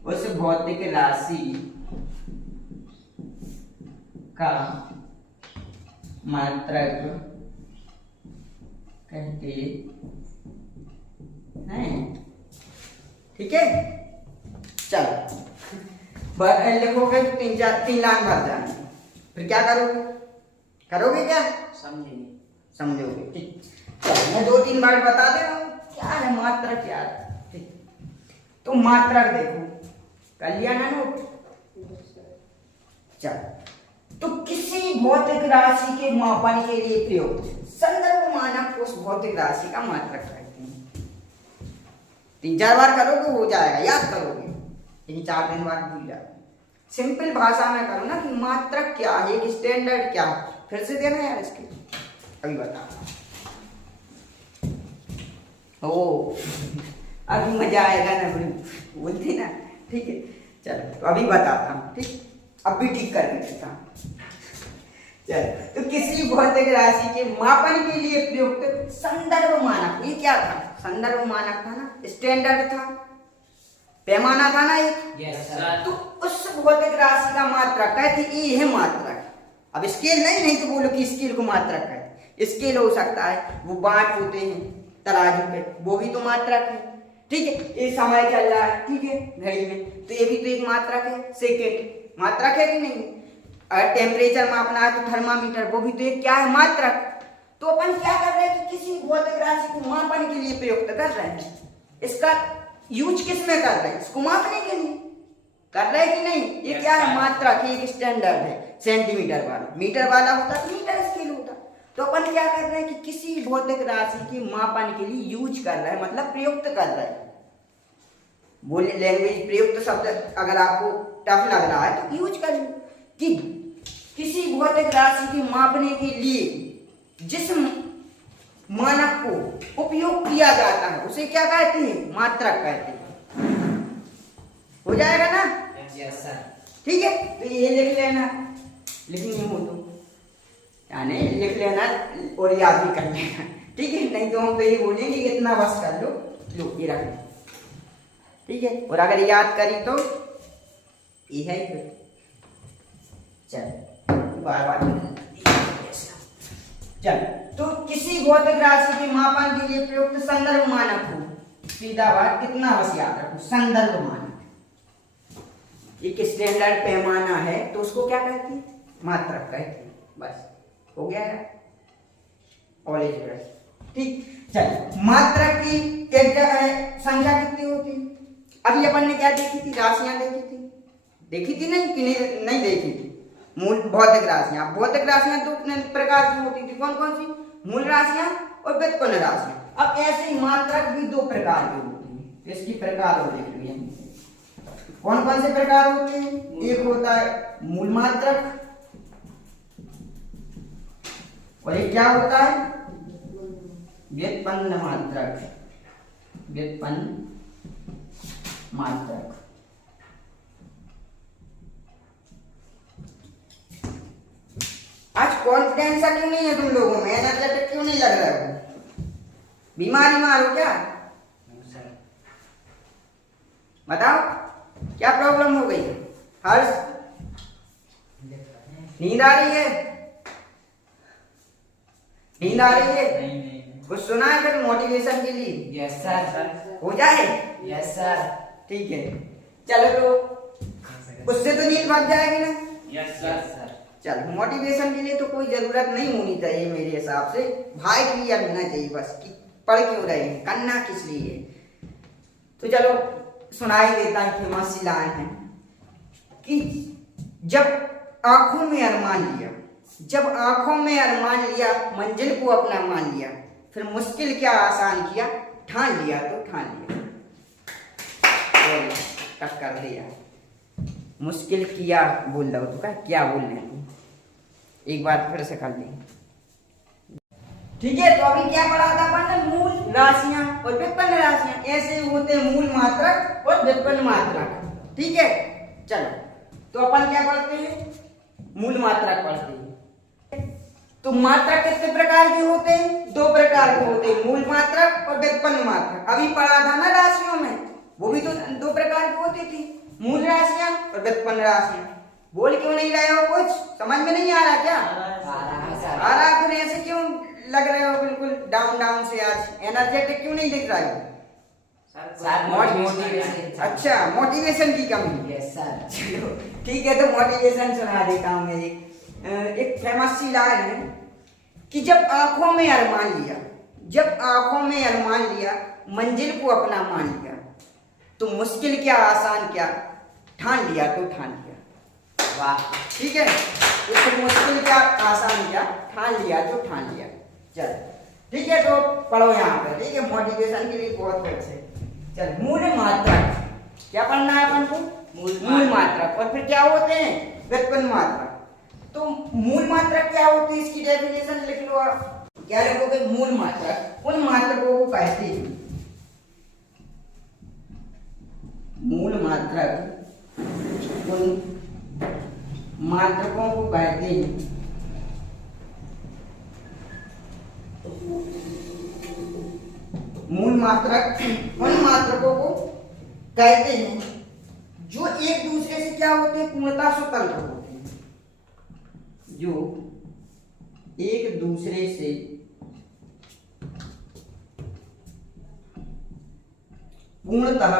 उस भौतिक राशि का मात्रक कहते हैं। ठीक है, चलो लिखोगे 3 लाइन भर जाने, फिर क्या करोगे, करोगे क्या, समझोगे। ठीक, चलो मैं 2-3 बार बता दे रहा हूँ क्या है मात्रक, क्या है। ठीक, तो मात्रक देखो कर लिया ना नोट। चलो, तो किसी भौतिक राशि के मापन के लिए प्रयुक्त संदर्भ मानक उस भौतिक राशि का मात्रक कहते हैं। 3-4 बार करोगे हो जाएगा, याद करोगे, लेकिन 4 दिन बाद भूल जाओगे। सिंपल भाषा में करो ना कि मात्रक क्या है, एक स्टैंडर्ड क्या है। फिर से देना यार इसके, अभी बता। ओ अभी मजा आएगा ना, बोलते ना। ठीक है, चलो तो अभी बताता हूँ। ठीक, अब भी ठीक करके देता हूँ। चल, तो किसी भौतिक राशि के मापन के लिए प्रयुक्त संदर्भ मानक, ये क्या था, संदर्भ मानक था ना, स्टैंडर्ड था। पैमाना था ना एक, Yes, sir. तो उस भौतिक राशि का मात्रक कहते ये है मात्रक। अब स्केल नहीं तो बोलो कि स्केल को मात्रक कहते, स्केल हो सकता है, वो बाट होते हैं तराजू पे, वो भी तो मात्रक है। ठीक है, ये समय चल रहा है, ठीक है, घड़ी में, तो ये भी तो एक मात्रक है। सेकेंड मात्रक है कि नहीं? अगर टेम्परेचर मापना है तो थर्मामीटर, वो भी तो एक क्या है? मात्रक। तो अपन क्या कर रहे हैं कि किसी भौतिक राशि को मापन के लिए प्रयुक्त कर रहे हैं। इसका यूज किस में कर रहे हैं? इसको मापने के लिए कर रहे हैं कि नहीं? ये क्या है? मात्रक, एक स्टैंडर्ड है। सेंटीमीटर वाला, मीटर वाला होता तो मीटर स्केल होता। तो अपन क्या कर रहे हैं कि किसी भौतिक राशि की मापन के लिए यूज कर रहे हैं, मतलब प्रयुक्त कर रहे हैं। बोले लैंग्वेज प्रयुक्त शब्द अगर आपको टफ लग रहा है तो यूज करिए कि किसी भौतिक राशि की मापने के लिए जिस मानक को उपयोग किया जाता है उसे क्या कहते हैं? मात्रक कहते हैं। हो जाएगा ना? Yes, sir. ठीक है, तो ये लिख लेना, लिखनी हो तो यानी लिख लेना और याद भी कर लेना। ठीक है, नहीं तो हम तो ये बोलेंगे कि इतना बस कर लो, लो ये रख लो। ठीक है, और अगर याद करी तो ये है फिर चल बार बार चल। तो किसी भौतिक राशि के मापन के लिए प्रयुक्त संदर्भ मानक हो, सीधा बात, कितना बस याद रखो, संदर्भ मानक। एक स्टैंडर्ड पैमाना है तो उसको क्या कहते हैं? मात्रक कहते हैं। बस हो गया है, कॉलेज ब्रश। ठीक, चल मात्रक की एक संख्या कितनी होती है? अभी अपन ने क्या देखी थी? राशियां देखी थी नहीं कि नहीं देखी थी? मूल भौतिक राशियां। भौतिक राशियां दो प्रकार की होती थी, कौन कौन सी? मूल राशियां और व्युत्पन्न राशियां। अब ऐसे ही मात्रक भी दो प्रकार की होती है। इसकी प्रकार हो देख लीजिए, कौन कौन से प्रकार होते हैं? एक होता है मूल मात्रक और एक क्या होता है? व्युत्पन्न मात्रक। व्युत्पन्न मात्रक। आज कॉन्फिडेंस सा क्यों नहीं है तुम लोगों में? एनर्जेटिक क्यों नहीं लग रहा हो? बीमार हो क्या? बताओ क्या प्रॉब्लम हो गई? हर्ष, नींद आ रही है? नींद आ रही है? नहीं। कुछ सुना है फिर मोटिवेशन के लिए? Yes, sir. हो जाए? Yes, sir. ठीक है, चलो तो उससे तो नींद भाग जाएगी ना? Yes, sir. चल, मोटिवेशन के लिए तो कोई जरूरत नहीं होनी चाहिए मेरे हिसाब से, भाई क्लियर होना चाहिए बस कि पढ़ क्यों रहे हैं, करना किस लिए। तो चलो सुनाई देता है फेमस लाइन है कि जब आंखों में अरमान लिया, जब आंखों में अरमान लिया, मंजिल को अपना मान लिया, फिर मुश्किल क्या आसान किया, ठान लिया तो ठान लिया। कट कर दिया, मुश्किल किया बोल रहा हो तो क्या बोल रहे हैं? एक बार फिर से कर लें। ठीक है, तो अभी क्या पढ़ा था अपन ने? मूल राशियां और व्युत्पन्न राशियां। ऐसे होते हैं मूल मात्रक और व्युत्पन्न मात्रक। ठीक है, चलो तो अपन क्या पढ़ते हैं? मूल मात्रक पढ़ते हैं। तो मात्रक कितने प्रकार के होते हैं? दो प्रकार के होते हैं, मूल मात्रक और व्युत्पन्न मात्रक। अभी पढ़ा था ना राशियों में, वो भी तो दो प्रकार की होती थी, मूल राशियां और व्युत्पन्न राशियां। बोल क्यों नहीं रहे हो? कुछ समझ में नहीं आ रहा क्या? आ रहा। फिर ऐसे क्यों लग रहे हो बिल्कुल डाउन से? आज एनर्जेटिक क्यों नहीं दिख रहा है? मोटिवेशन। अच्छा, मोटिवेशन की कमी। Yes, sir. चलो ठीक है, तो मोटिवेशन सुना देता हूँ मैं। एक फेमस सी लाइन है कि जब आंखों में अरमान लिया, जब आंखों में अरमान लिया, मंजिल को अपना मान लिया, तो मुश्किल क्या आसान क्या, ठान लिया तो ठान लिया। वाह, ठीक है, तो फिर मुश्किल क्या आसान क्या, ठान लिया तो ठान लिया। चल ठीक है, तो पढ़ो यहाँ पे। ठीक है, मोटिवेशन के लिए बहुत अच्छे। चल, मूल मात्रक क्या पढ़ना है अपन को? मूल मात्रक। और फिर क्या होते हैं? व्युत्पन्न मात्रक। तो मूल मात्रक क्या होती है, इसकी डेफिनेशन लिख लो आप। क्या लिखोगे? मूल मात्रक उन मात्रकों को कहते हैं, मूल मात्रक उन मात्रकों को कहते हैं मूल मात्रक उन मात्रकों को कहते हैं जो एक दूसरे से क्या होते हैं, पूर्णतः स्वतंत्र होते हैं। जो एक दूसरे से पूर्णतः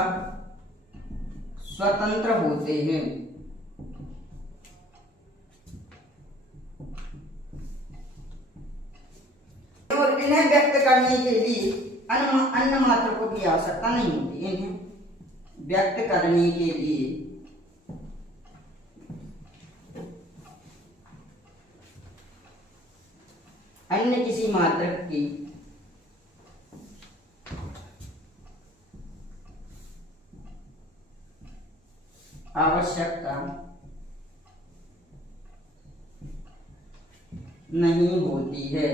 स्वतंत्र होते हैं। और इन्हें व्यक्त करने के लिए अन्य मात्रकों की आवश्यकता नहीं होती। इन्हें व्यक्त करने के लिए अन्य किसी मात्रक की आवश्यकता नहीं होती है।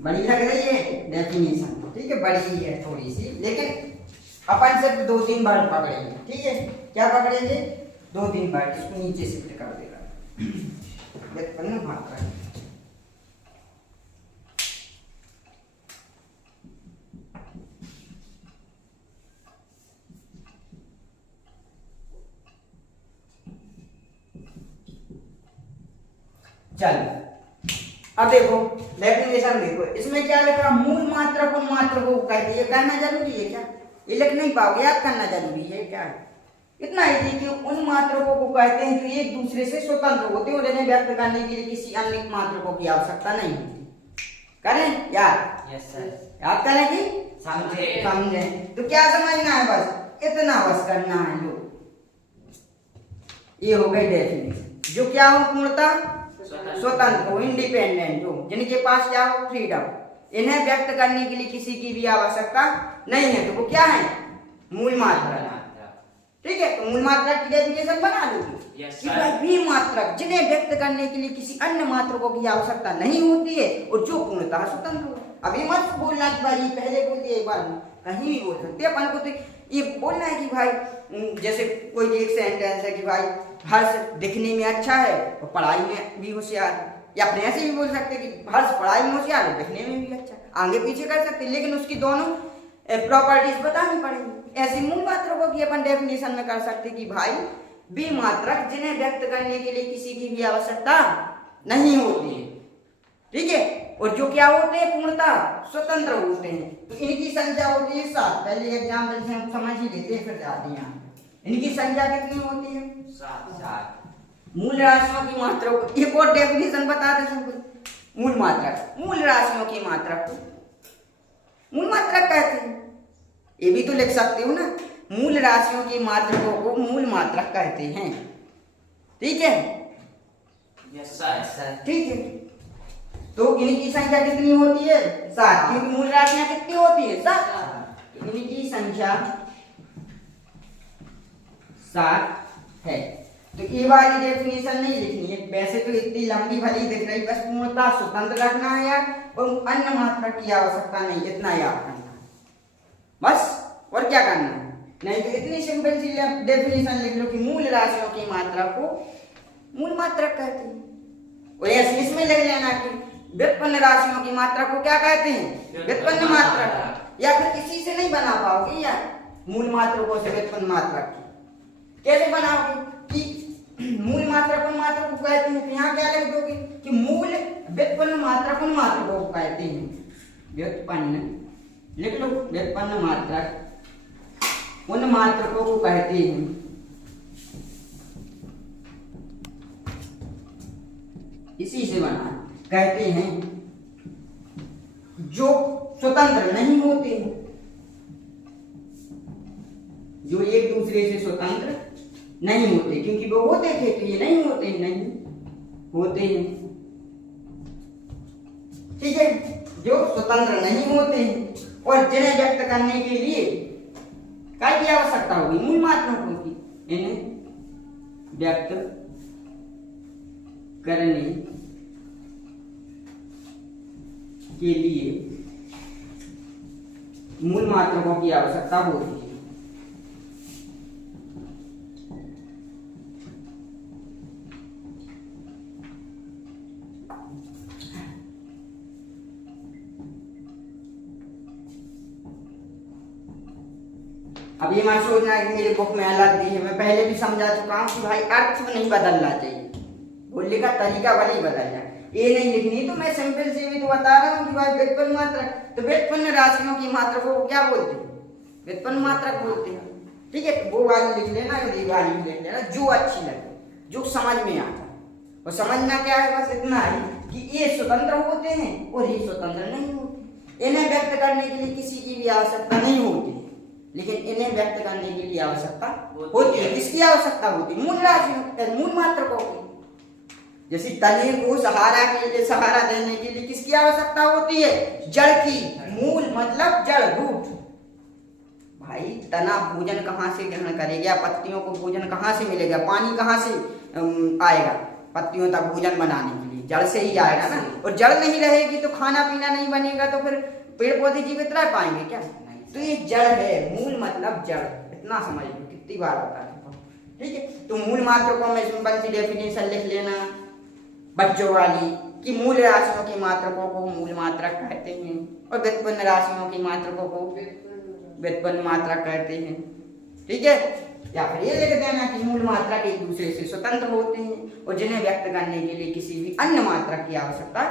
बड़ी लग रही है डेफिनेशन, ठीक है, बड़ी ही है थोड़ी सी, लेकिन अपन सिर्फ 2-3 बार पकड़ेंगे, ठीक है। क्या पकड़ेंगे? 2-3 बार। इसको नीचे शिफ्ट कर देगा, व्युत्पन्न मात्रा। चलो अब देखो डेफिनेशन देखो, इसमें क्या लिखा? मूल मात्रक उन मात्रकों को कहते हैं। ये कहना जरूरी है क्या? ये लिख नहीं पाओगे, याद करना जरूरी है। क्या है? इतना ही कि उन मात्रकों को कहते हैं जो एक दूसरे से स्वतंत्र होते हैं और इन्हें व्यक्त करने के लिए किसी अन्य मात्रकों की आवश्यकता नहीं होती। करें याद? Yes sir. याद करें कि समझे। तो क्या समझना है? बस इतना बस करना है। लो ये हो गई डेफिनेशन। जो क्या हो? पूर्णतः स्वतंत्र हो, इंडिपेंडेंट हो, जिनके पास क्या हो? फ्रीडम। इन्हें व्यक्त करने के लिए किसी की भी आवश्यकता नहीं है। तो वो क्या है? मूल मात्रा। ठीक है, तो मूल मात्रा की डेफिनेशन बना लोगे कि भाई भी मात्रक जिन्हें व्यक्त करने के लिए किसी अन्य मात्रकों की आवश्यकता नहीं होती है और जो पूर्णतः स्वतंत्र हो। अभी मत बोलना कि भाई पहले बोल दिया, एक बार कहीं भी बोल सकते हैं। अपन को तो ये बोलना है कि भाई जैसे कोई एक सेंटेंस है कि भाई हर्ष दिखने में अच्छा है और पढ़ाई में भी होशियार है, या अपने ऐसे भी बोल सकते हैं कि हर्ष पढ़ाई में होशियार है, दिखने में भी अच्छा है। आगे पीछे कर सकते हैं, लेकिन उसकी दोनों प्रॉपर्टीज बतानी पड़ेगी। ऐसी मूल मात्रकों की अपन डेफिनेशन में कर सकते कि भाई भी मात्रक जिन्हें व्यक्त करने के लिए किसी की भी आवश्यकता नहीं होती है, ठीक है, और जो क्या होते हैं? पूर्णतः स्वतंत्र होते हैं। तो इनकी संख्या होती है 7। पहले एग्जाम्पल से हम समझ ही लेते हैं, फिर जाते हैं। इनकी संख्या कितनी होती है? 7। मूल राशियों की मात्रा को एक और डेफिनेशन बता दे सबको। मूल मात्रक, मूल राशियों की मात्रा को मूल मात्रक कहते हैं। ये भी तो लिख सकते हो ना, मूल राशियों की मात्रकों को मूल मात्रक कहते हैं। ठीक है? Yes sir. ठीक है, तो इनकी संख्या कितनी होती है? 7, क्योंकि मूल राशियां कितनी होती है? 7। तो इनकी संख्या 7 है। तो ये वाली डेफिनेशन नहीं लिखनी है, वैसे तो इतनी लंबी भली दिख रही, बस पूर्णतः स्वतंत्र रखना है यार, और अन्य मात्रा की आवश्यकता नहीं, इतना याद करना है बस। और क्या करना है? नहीं तो इतनी सिंपल सी डेफिनेशन लिख लो कि मूल राशियों की मात्रा को मूल मात्रक कहते हैं। और ऐसे इसमें लिख लेना कि व्युत्पन्न राशियों की मात्रा को क्या कहते हैं? व्युत्पन्न मात्रक। या फिर किसी से नहीं बना पाओगे यार मूल मात्रकों से व्युत्पन्न मात्रक की। कैसे बनाओगे कि मूल मात्रक उन मात्रकों को कहते हैं? तो यहाँ क्या लिख दोगे कि मूल व्युत्पन्न मात्रक उन मात्रकों को कहते हैं। व्युत्पन्न लिख लो, व्युत्पन्न मात्रक उन मात्रकों को कहते हैं इसी से बना कहते हैं जो स्वतंत्र नहीं होते, जो एक दूसरे से स्वतंत्र नहीं होते, क्योंकि वो होते थे तो ये नहीं होते, नहीं होते हैं। ठीक है, जो स्वतंत्र नहीं होते हैं और जिन्हें व्यक्त करने के लिए क्या की आवश्यकता होगी? मूल मात्रकों की। इन्हें व्यक्त करने के लिए मूल मात्रकों की आवश्यकता होती है। अब ये मत सोचना कि मेरे बुक में अलग दी है, मैं पहले भी समझा चुका हूँ कि भाई अर्थ नहीं बदलना चाहिए, बोलने का तरीका भले ही बदल जाए। ये नहीं लिखनी तो मैं सिंपल से भी तो बता रहा हूँ कि भाई व्युत्पन्न मात्रक, तो व्युत्पन्न राशियों की मात्रक को क्या बोलते हैं? व्युत्पन्न मात्रक बोलते हैं। ठीक है, वो वाली लिख लेना और ये वाली लिख लेना, जो अच्छी लगे, जो समझ में आता। और समझना क्या है, बस इतना ही कि ये स्वतंत्र होते हैं और ये स्वतंत्र नहीं होते। इन्हें व्यक्त करने के लिए किसी की भी आवश्यकता नहीं होती, लेकिन इन्हें व्यक्त करने के लिए आवश्यकता होती है। किसकी आवश्यकता होती है? मूल राशियों, मूल मात्रकों की। जैसे तने को सहारा के लिए, सहारा देने के लिए किसकी आवश्यकता होती है? जड़ की। मूल मतलब जड़, रूट। भाई तना भोजन कहाँ से ग्रहण करेगा? पत्तियों को भोजन कहाँ से मिलेगा? पानी कहाँ से आएगा पत्तियों तक भोजन बनाने के लिए? जड़ से ही आएगा ना। और जड़ नहीं रहेगी तो खाना पीना नहीं बनेगा, तो फिर पेड़ पौधे जीवित रह पाएंगे क्या? तो ये जड़ है, मूल मतलब जड़। इतना समझ लो, कितनी बार होता है। ठीक है, तो मूल मात्रकों में सिंपल सी डेफिनेशन लिख लेना बच्चों वाली कि मूल राशियों की मात्रकों को मूल मात्रक कहते हैं और व्युत्पन्न राशियों की मात्रकों को व्युत्पन्न मात्रक कहते हैं। ठीक है, या फिर ये लिख देना कि मूल मात्रक एक दूसरे से स्वतंत्र होते हैं और जिन्हें व्यक्त करने के लिए किसी भी अन्य मात्रक की आवश्यकता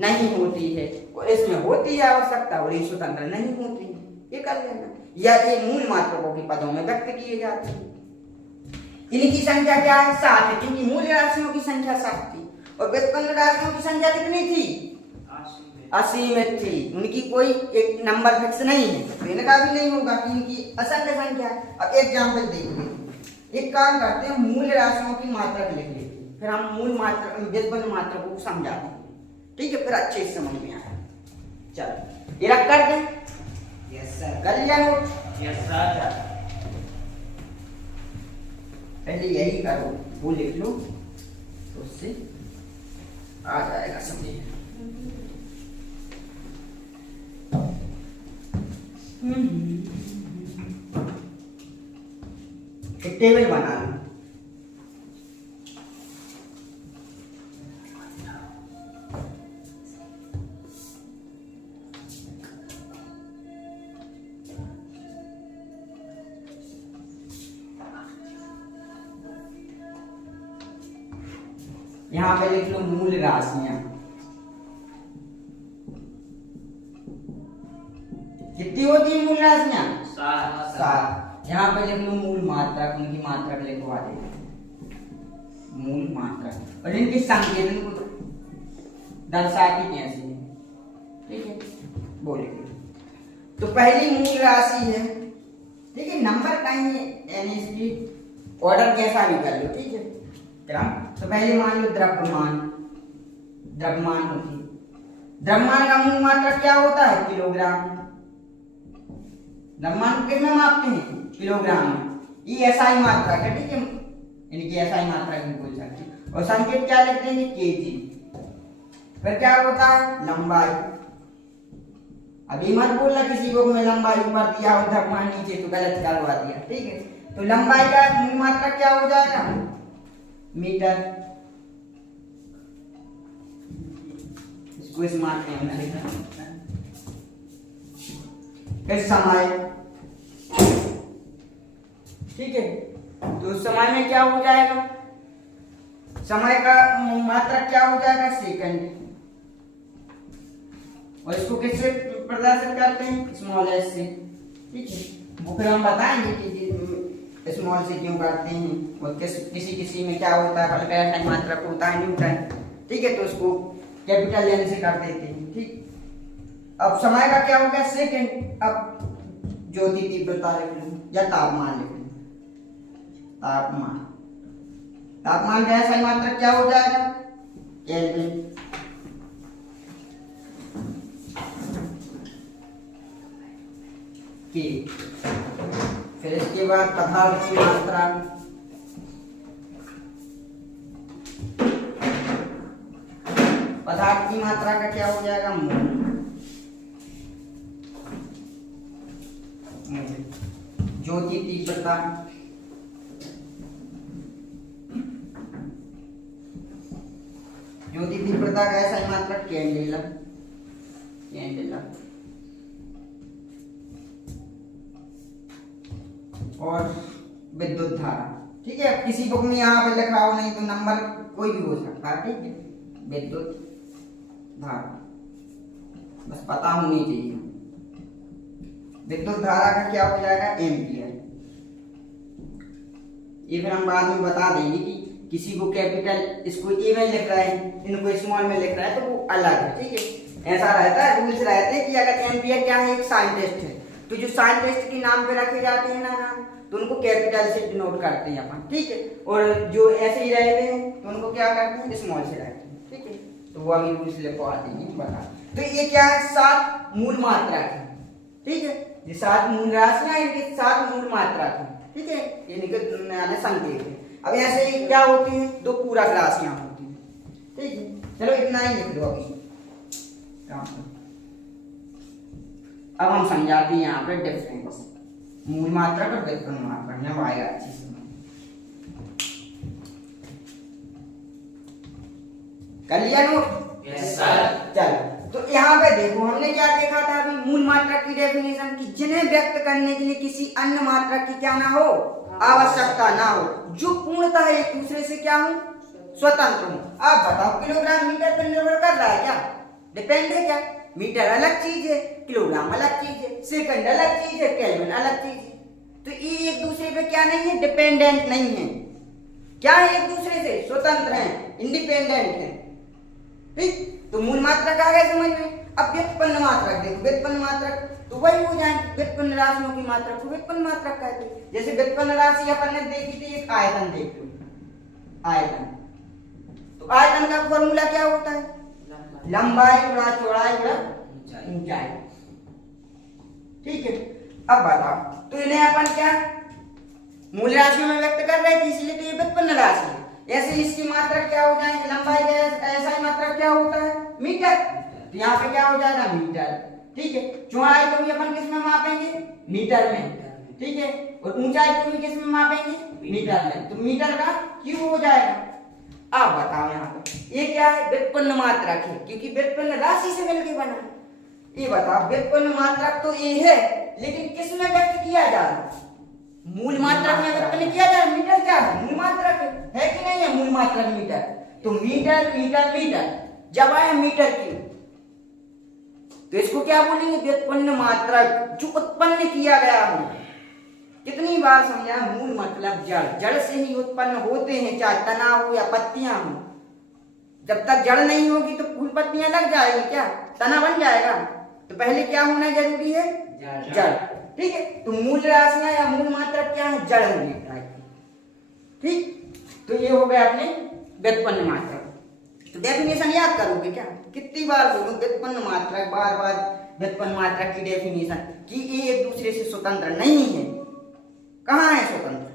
नहीं होती है, और इसमें होती है आवश्यकता और ये स्वतंत्र नहीं होती है। ये कर लेना, या ये मूल मात्रकों के पदों में व्यक्त किए जाते हैं। इनकी संख्या क्या है? 7 है, क्योंकि मूल राशियों की संख्या 7 थी और व्युत्पन्न राशियों की संख्या कितनी थी? असीमित थी। उनकी कोई एक नंबर फिक्स नहीं है, तो इनका भी नहीं होगा कि इनकी असंख्य संख्या है। अब एग्जाम्पल देखिए, एक काम करते हैं, मूल राशियों की मात्रक लिख लेते हैं, फिर हम मूल मात्रक व्युत्पन्न मात्रकों को समझाते हैं। ठीक है, फिर अच्छे से समझ में आया। चलो ये रख कर दें। Yes sir. कर लिया नोट? Yes sir. पहले यही करो, वो लिख लो तो उससे आ जाएगा समझ। एक टेबल बना लो। यहाँ पे लिख लो मूल राशियां। कितनी होती है मूल राशियां? 7। यहाँ पे लिख लो मूल मात्रक, उनकी मात्रक लिखवा दे, मूल मात्रक, और इनके संकेतन को दर्शाती कैसे है। ठीक है, बोले तो पहली मूल राशि है। ठीक है, नंबर कहीं यानी इसकी ऑर्डर कैसा भी कर लो। ठीक है, क्रम। तो पहले मान लो द्रव्यमान, द्रव्यमान होती है। द्रव्यमान का मूल मात्रक क्या होता है? किलोग्राम। द्रव्यमान किस में मापते हैं? किलोग्राम में। ये एसआई मात्रक है। ठीक है, इनकी एसआई मात्रक भी बोल सकते हैं। और संकेत क्या लिखते हैं? केजी। फिर क्या होता है? लंबाई। अभी मत बोलना किसी को मैं लंबाई ऊपर दिया और द्रव्यमान नीचे, तो गलत करवा दिया। ठीक है, तो लंबाई का मूल मात्रक क्या हो जाएगा? मीटर। इसको स्मार्ट नेम में लिखा। फिर समय। ठीक है, तो समय में क्या हो जाएगा? समय का मात्रक क्या हो जाएगा? सेकंड। और इसको किससे प्रदर्शित करते हैं? स्मॉल एस से। ठीक है, वो फिर हम बताएंगे कि स्मॉल से क्यों करते हैं और किसी में क्या होता है, बल्कि मात्रक होता है न्यूटन। ठीक है, तो उसको कैपिटल एन से कर देते हैं। ठीक, अब समय का क्या हो गया? सेकंड। अब ज्योति तीव्रता लिख लो या तापमान लिख लो। तापमान, तापमान का ऐसा मात्रक क्या हो जाएगा? केल्विन। फिर इसके बाद पदार्थ की मात्रा, पदार्थ की मात्रा का क्या हो जाएगा? मोल। ज्योति तीव्रता, ज्योति तीव्रता का ऐसा मात्रक कैंडेला। कैंडेला और विद्युत धारा। ठीक है, किसी बुक में यहाँ पे लिखा हो, नहीं तो नंबर कोई भी हो सकता है। ठीक है, विद्युत धारा बस पता होनी चाहिए। विद्युत धारा का क्या हो जाएगा, एम्पियर। ये फिर हम बाद में बता देंगे कि किसी को कैपिटल इसको ए में लिख रहा है, इनको स्मॉल में लिख रहा है, तो वो अलग है। ठीक है, ऐसा रहता है, रूल्स रहते हैं कि अगर एम्पियर क्या है, एक साइंटिस्ट है, तो जो साइंटिस्ट के नाम पे रखे जाते हैं ना नाम, तो उनको कैपिटल से डिनोट करते हैं अपन। ठीक है, और जो ऐसे ही रहते हैं तो उनको क्या करते हैं, स्मॉल से रहते हैं। ठीक है, तो वो अभी रूल्स लिखवा देंगे, बता। तो ये क्या है, 7 मूल मात्रा है। ठीक है, ये 7 मूल राशियां, इनके 7 मूल मात्रा है। ठीक है, ये निकल संकेत है। अब ऐसे ही क्या होती है, 2 पूरक राशियां होती हैं। ठीक है, चलो इतना ही लिख दो अभी। अब हम समझाते हैं यहाँ पे डिफरेंस मूल मात्रक और व्युत्पन्न मात्रक में आएगा अच्छी से। कर लिया नोट? Yes sir. चलो, तो यहाँ पे देखो हमने क्या देखा था अभी, मूल मात्रक की डेफिनेशन की जिन्हें व्यक्त करने के लिए किसी अन्य मात्रक की क्या ना हो, आवश्यकता ना हो, जो पूर्णतः एक दूसरे से क्या हो, स्वतंत्र हो। आप बताओ, किलोग्राम मीटर पर निर्भर कर रहा है क्या, डिपेंड है क्या? मीटर अलग चीज है, किलोग्राम अलग चीज है, सेकंड अलग चीज है, केल्विन अलग चीज है। तो ये एक दूसरे पे क्या नहीं है, डिपेंडेंट नहीं है। क्या है, एक दूसरे से स्वतंत्र हैं, इंडिपेंडेंट हैं। ठीक, तो मूल मात्रक आ गए समझ में। अब व्युत्पन्न मात्रक देखो, व्युत्पन्न मात्रक तो वही हो जाए, व्युत्पन्न राशियों की मात्रक को व्युत्पन्न मात्रक कहते हैं। जैसे व्युत्पन्न राशि अपन ने देखी थी, एक आयतन देख लो, आयतन। तो आयतन का फॉर्मूला क्या होता है, लंबाई गुणा चौड़ाई गुणा ऊंचाई। ठीक है, अब बताओ, तो इन्हें अपन क्या मूल राशियों में व्यक्त कर रहे थे, इसलिए तो ये व्युत्पन्न राशि है। ऐसे इसकी मात्रक क्या हो जाएगी, लंबाई का ऐसा ही मात्रक क्या होता है, मीटर। तो यहाँ पे क्या हो जाएगा, मीटर। ठीक है, चौड़ाई को भी अपन किस में मापेंगे, मीटर में। ठीक है, और ऊंचाई को भी किस में मापेंगे, मीटर में। तो मीटर का क्यूब हो जाएगा। अब बताओ यहाँ पे ये क्या है, व्युत्पन्न मात्रक है, क्योंकि व्युत्पन्न राशि से मिलकर बना है। ये बताओ, व्युत्पन्न मात्रक तो ये है, लेकिन किस में व्यक्त किया जा रहा है, मूल मात्रक में व्युत्पन्न किया जा रहा है। मीटर क्या है, मूल मात्रक है कि नहीं है, मूल मात्रक मीटर। तो मीटर मीटर मीटर जब आए मीटर क्यूब, तो इसको क्या बोलेंगे, व्युत्पन्न मात्रक, जो उत्पन्न किया गया हो। कितनी बार समझा, मूल मतलब जड़, जड़ से ही उत्पन्न होते हैं, चाहे तना हो या पत्तियां हो। जब तक जड़ नहीं होगी तो फूल पत्तियां लग जाएगी क्या, तना बन जाएगा। तो पहले क्या होना जरूरी है, जड़। ठीक है, तो मूल राशियां या मूल मात्रक क्या है, जड़ होनी चाहिए। ठीक, तो ये हो गया अपने व्युत्पन्न मात्रक। तो डेफिनेशन याद करोगे क्या, कितनी बार बोलूं व्युत्पन्न मात्रक, बार बार व्युत्पन्न मात्रक की डेफिनेशन कि ये एक दूसरे से स्वतंत्र नहीं है। कहाँ है स्वतंत्र?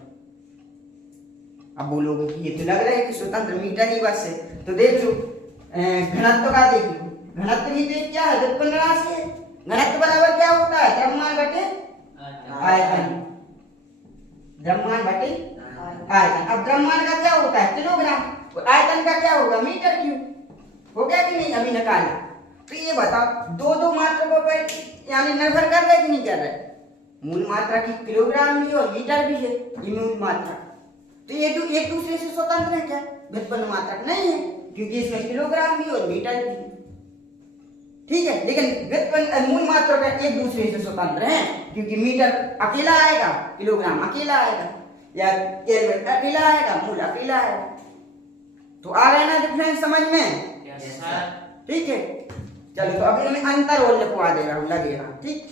अब बोलोगे कि ये तो लग रहा है कि स्वतंत्र मीटर ही बस है। तो देख लो, घनत्व का देख लो, घनत्व भी देख क्या है, व्युत्पन्न राशि है। घनत्व बराबर क्या होता है, द्रव्यमान बटे आयतन, द्रव्यमान बटे आयतन। अब द्रव्यमान का क्या होता है, किलोग्राम, और आयतन का क्या होगा, मीटर क्यूब। हो गया कि नहीं, अभी निकाला। तो ये बताओ, दो मात्रकों पर यानी निर्भर कर रहे कि नहीं कर रहे, मूल मात्रा की किलोग्राम भी और मीटर भी है, ये मूल मात्रा। तो ये एक दूसरे से स्वतंत्र है क्या, व्युत्पन्न मात्रक नहीं है, क्योंकि इसमें किलोग्राम भी और मीटर भी है। ठीक है, लेकिन व्युत्पन्न मूल मात्रक एक दूसरे से स्वतंत्र हैं, क्योंकि मीटर अकेला आएगा, किलोग्राम अकेला आएगा, या केल्विन अकेला आएगा, मूल अकेला आएगा। तो आ गया ना डिफरेंस समझ में? Yes sir. ठीक है, चलो तो अभी हमें अंतर और लिखवा दे रहा हूं, लगेगा। ठीक,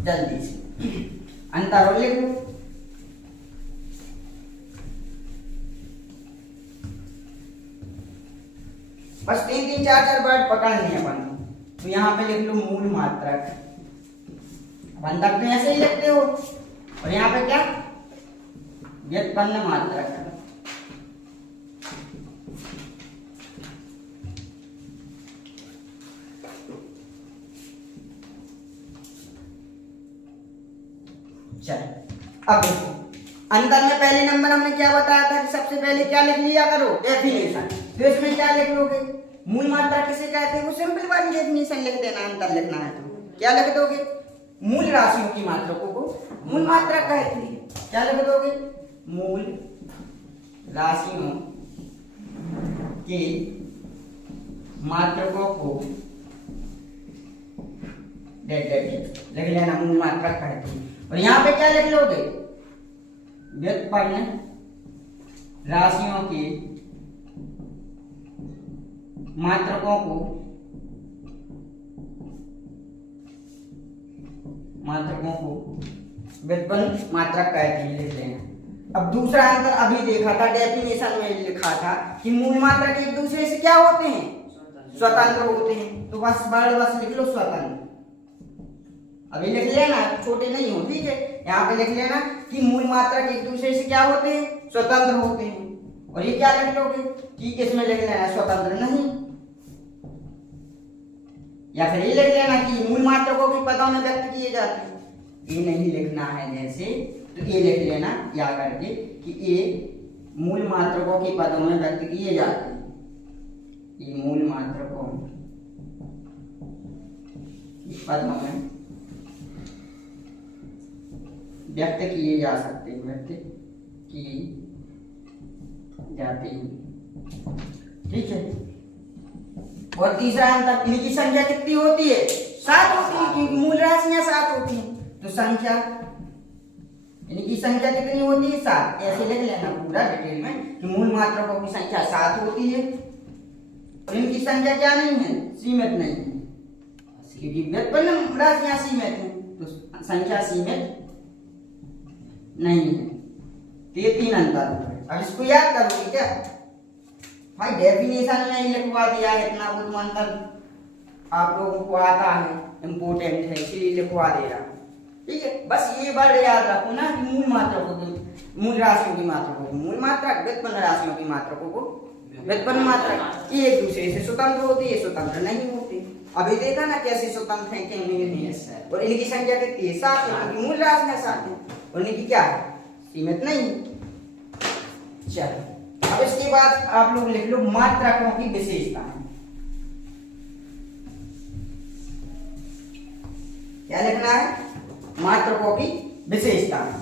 जल्दी से अंतर और लिख लो। बस 3-3 4-4 वर्ड पकड़ने हैं अपन। तो यहाँ पे लिख लो मूल मात्रक, अपन तक तो ऐसे ही लिखते हो। और यहाँ पे क्या, व्युत्पन्न मात्रक। चलो अब देखो, अंतर में पहले नंबर हमने क्या बताया था कि सबसे पहले क्या लिख लिया करो, डेफिनेशन। तो इसमें क्या लिख लोगे, मूल मात्रा किसे कहते हैं, वो सिंपल वाली डेफिनेशन लिख देना। अंतर लिखना है तो क्या लिख दोगे, मूल राशियों की मात्रकों को मूल मात्रा कहती है। क्या लिख दोगे? मूल राशियों के मात्रकों को लिख लेना, मूल मात्रा कहती है। और यहाँ पे क्या लिख लोगे? व्युत्पन्न राशियों के मात्रकों को व्युत्पन्न मात्रक कहते हैं, लिख लेना। अब दूसरा अंतर अभी देखा था, डेफिनेशन में लिखा था कि मूल मात्रक एक दूसरे से क्या होते हैं? स्वतंत्र होते हैं। तो बस लिख लो स्वतंत्र। अभी लिख लेना, छोटे नहीं हो, ठीक है। यहाँ पे लिख लेना कि मूल मात्रक एक दूसरे से क्या होते हैं? स्वतंत्र होते हैं। और ये क्या लिख लोगे कि किसमें लिख लेना? स्वतंत्र नहीं। या फिर ये लिख लेना कि मूल मात्रकों के पदों में व्यक्त किए जाते हैं। ये नहीं लिखना है जैसे, तो ये लिख लेना या करके कि ये मूल मात्रकों के पदों में व्यक्त किए जाते हैं। ये मूल मात्रकों के पदों में व्यक्त किए जा सकते हैं, व्यक्त किए जाते हैं, ठीक है। और तीसरा अंतर, इनकी संख्या कितनी होती है? 7 होती है, क्योंकि मूल राशियां 7 होती हैं। तो संख्या, इनकी संख्या कितनी होती है? 7। ऐसे लिख लेना पूरा डिटेल में कि मूल मात्रकों की संख्या 7 होती है। और इनकी संख्या क्या नहीं है? सीमित नहीं है, क्योंकि व्युत्पन्न राशियां सीमित हैं, तो संख्या सीमित नहीं है। तो ये 3 अंतर होते हैं। अब इसको याद करोगे क्या? भाई डेफिनेशन में ही लिखवा दिया है, इतना बहुत अंतर आप लोगों को आता है, इम्पोर्टेंट है, इसलिए लिखवा दे रहा हूं, ठीक है। बस ये वर्ड याद रखो ना कि मूल मात्रकों को, मूल राशियों की मात्रकों को मूल मात्रा, व्युत्पन्न राशियों की मात्रकों को व्युत्पन्न मात्रा। ये एक दूसरे से स्वतंत्र होती है, स्वतंत्र नहीं होती। अभी देखा ना कैसे स्वतंत्र है, क्या नहीं है। और इनकी संख्या कितनी है? 7 है, क्योंकि मूल राशियां 7 है। और इनकी क्या है? सीमित नहीं। चलो, अब इसके बाद आप लोग लिख लो मात्रकों की विशेषताएं। क्या लिखना है? मात्रकों की विशेषताएं।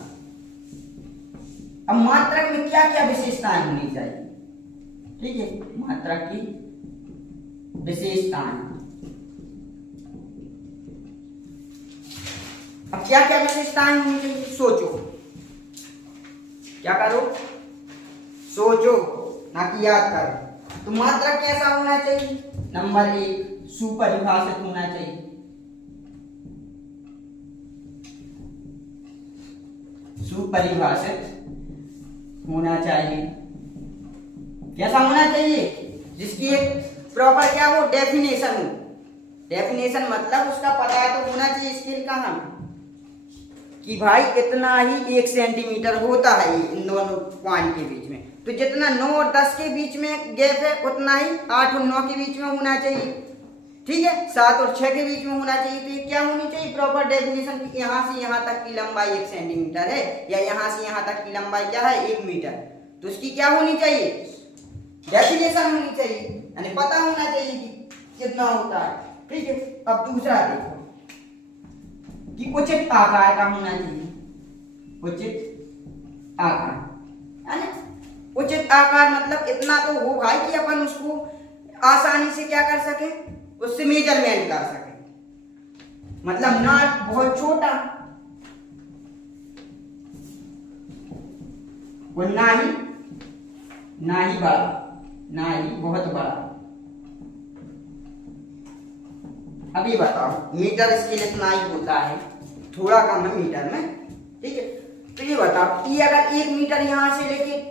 अब मात्रक में क्या क्या विशेषताएं होनी चाहिए? ठीक है, मात्रक की विशेषताएं। अब क्या क्या विशेषताएं होनी चाहिए? सोचो, क्या करो? सोचो, ना कि याद करो। तो मात्रक कैसा होना चाहिए? नंबर 1, सुपरिभाषित होना चाहिए। सुपरिभाषित होना चाहिए। कैसा होना चाहिए? जिसकी एक प्रॉपर क्या हो? डेफिनेशन हो। डेफिनेशन मतलब उसका पता तो होना चाहिए स्केल कहाँ कि भाई इतना ही 1 सेंटीमीटर होता है ये इन दोनों पॉइंट के बीच में। तो जितना 9 और 10 के बीच में गैप है, उतना ही 8 और 9 के बीच में होना चाहिए, ठीक है। 7 और 6 के बीच में होना चाहिए। तो ये क्या होनी चाहिए? प्रॉपर डेफिनेशन कि यहाँ से यहाँ तक की लंबाई 1 सेंटीमीटर है, या यहाँ से यहाँ तक की लंबाई क्या है? 1 मीटर। तो उसकी क्या होनी चाहिए? डेफिनेशन होनी चाहिए, यानी पता होना चाहिए कि कितना होता है, ठीक है। अब दूसरा देखो कि उचित आकार का होना चाहिए। उचित आकार, यानी उचित आकार मतलब इतना तो होगा कि अपन उसको आसानी से क्या कर सके? उससे मेजरमेंट कर सके। मतलब ना बहुत छोटा और ना ही बड़ा, ना ही बहुत बड़ा। अभी बताओ, मीटर स्केल इतना ही होता है, थोड़ा कम है मीटर में, ठीक है। तो ये बताओ कि अगर 1 मीटर यहां से लेके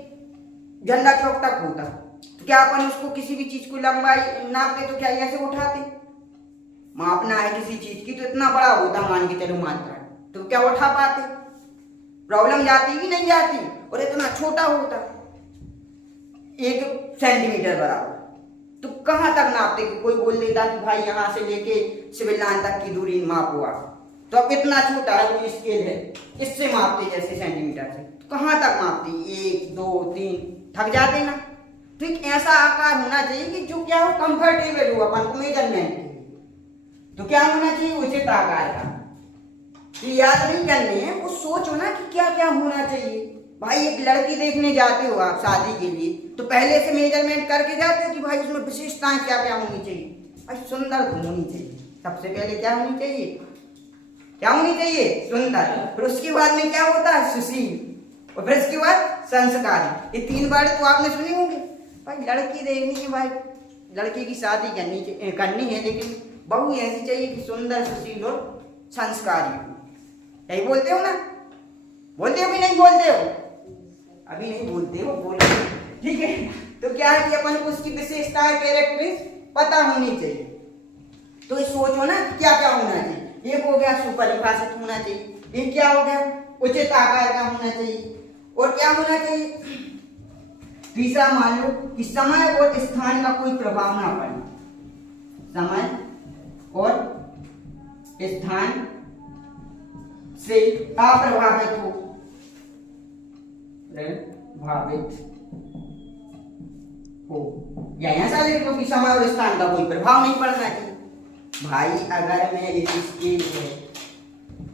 झंडा चौक तक होता, तो क्या अपन उसको किसी भी चीज को लंबाई नापते तो क्या ऐसे उठाते? मापना है किसी चीज की तो इतना बड़ा होता, मान के चलो मात्रा, तो क्या उठा पाते? प्रॉब्लम जाती कि नहीं जाती? और इतना छोटा होता, 1 सेंटीमीटर बराबर, तो कहां तक नापते? कि कोई बोल देता कि भाई यहां से लेके सिविल लाइन तक की दूरी मापो आप, तो अब इतना छोटा है, वो स्केल है, इससे मापते जैसे सेंटीमीटर से, तो कहां तक मापते? 1 2 3 थक जाते ना। तो एक ऐसा आकार होना चाहिए कि जो क्या हो? कंफर्टेबल हो अपन को मेजरमेंट के लिए। तो क्या होना चाहिए? उचित आकार का। कि याद नहीं करने हैं, वो सोचो ना कि क्या क्या होना चाहिए। भाई एक लड़की देखने जाते हो आप शादी के लिए, तो पहले से मेजरमेंट करके जाते हो कि भाई उसमें विशेषताएं क्या क्या होनी चाहिए। भाई सुंदर तो होनी चाहिए, सबसे पहले क्या होनी चाहिए, क्या होनी चाहिए, सुंदर। फिर उसके बाद में क्या होता है, सुशील, और फिर उसके बाद संस्कारी। ये 3 वर्ड तो आपने सुने होंगे। भाई लड़की देखनी है, भाई लड़की की शादी करनी है, लेकिन बहू ऐसी चाहिए कि सुंदर, सुशील और संस्कारी हो। यही बोलते हो ना, बोलते हो कि नहीं बोलते हो, अभी नहीं बोलते हो, बोलो, ठीक है। तो क्या है कि अपन को उसकी विशेषताएं, कैरेक्टरिस्टिक्स पता होनी चाहिए। तो ये सोचो ना क्या क्या होना चाहिए। एक हो गया सुपरिभाषित होना चाहिए, एक क्या हो गया, उचित आकार का होना चाहिए, और क्या होना चाहिए, तीसरा मान लो कि समय और स्थान का कोई प्रभाव ना पड़े, समय और स्थान से अप्रभावित हो, प्रभावित हो, या ऐसा लिख लो कि समय और स्थान का कोई प्रभाव नहीं पड़ना चाहिए। भाई अगर मैं ये स्केल है,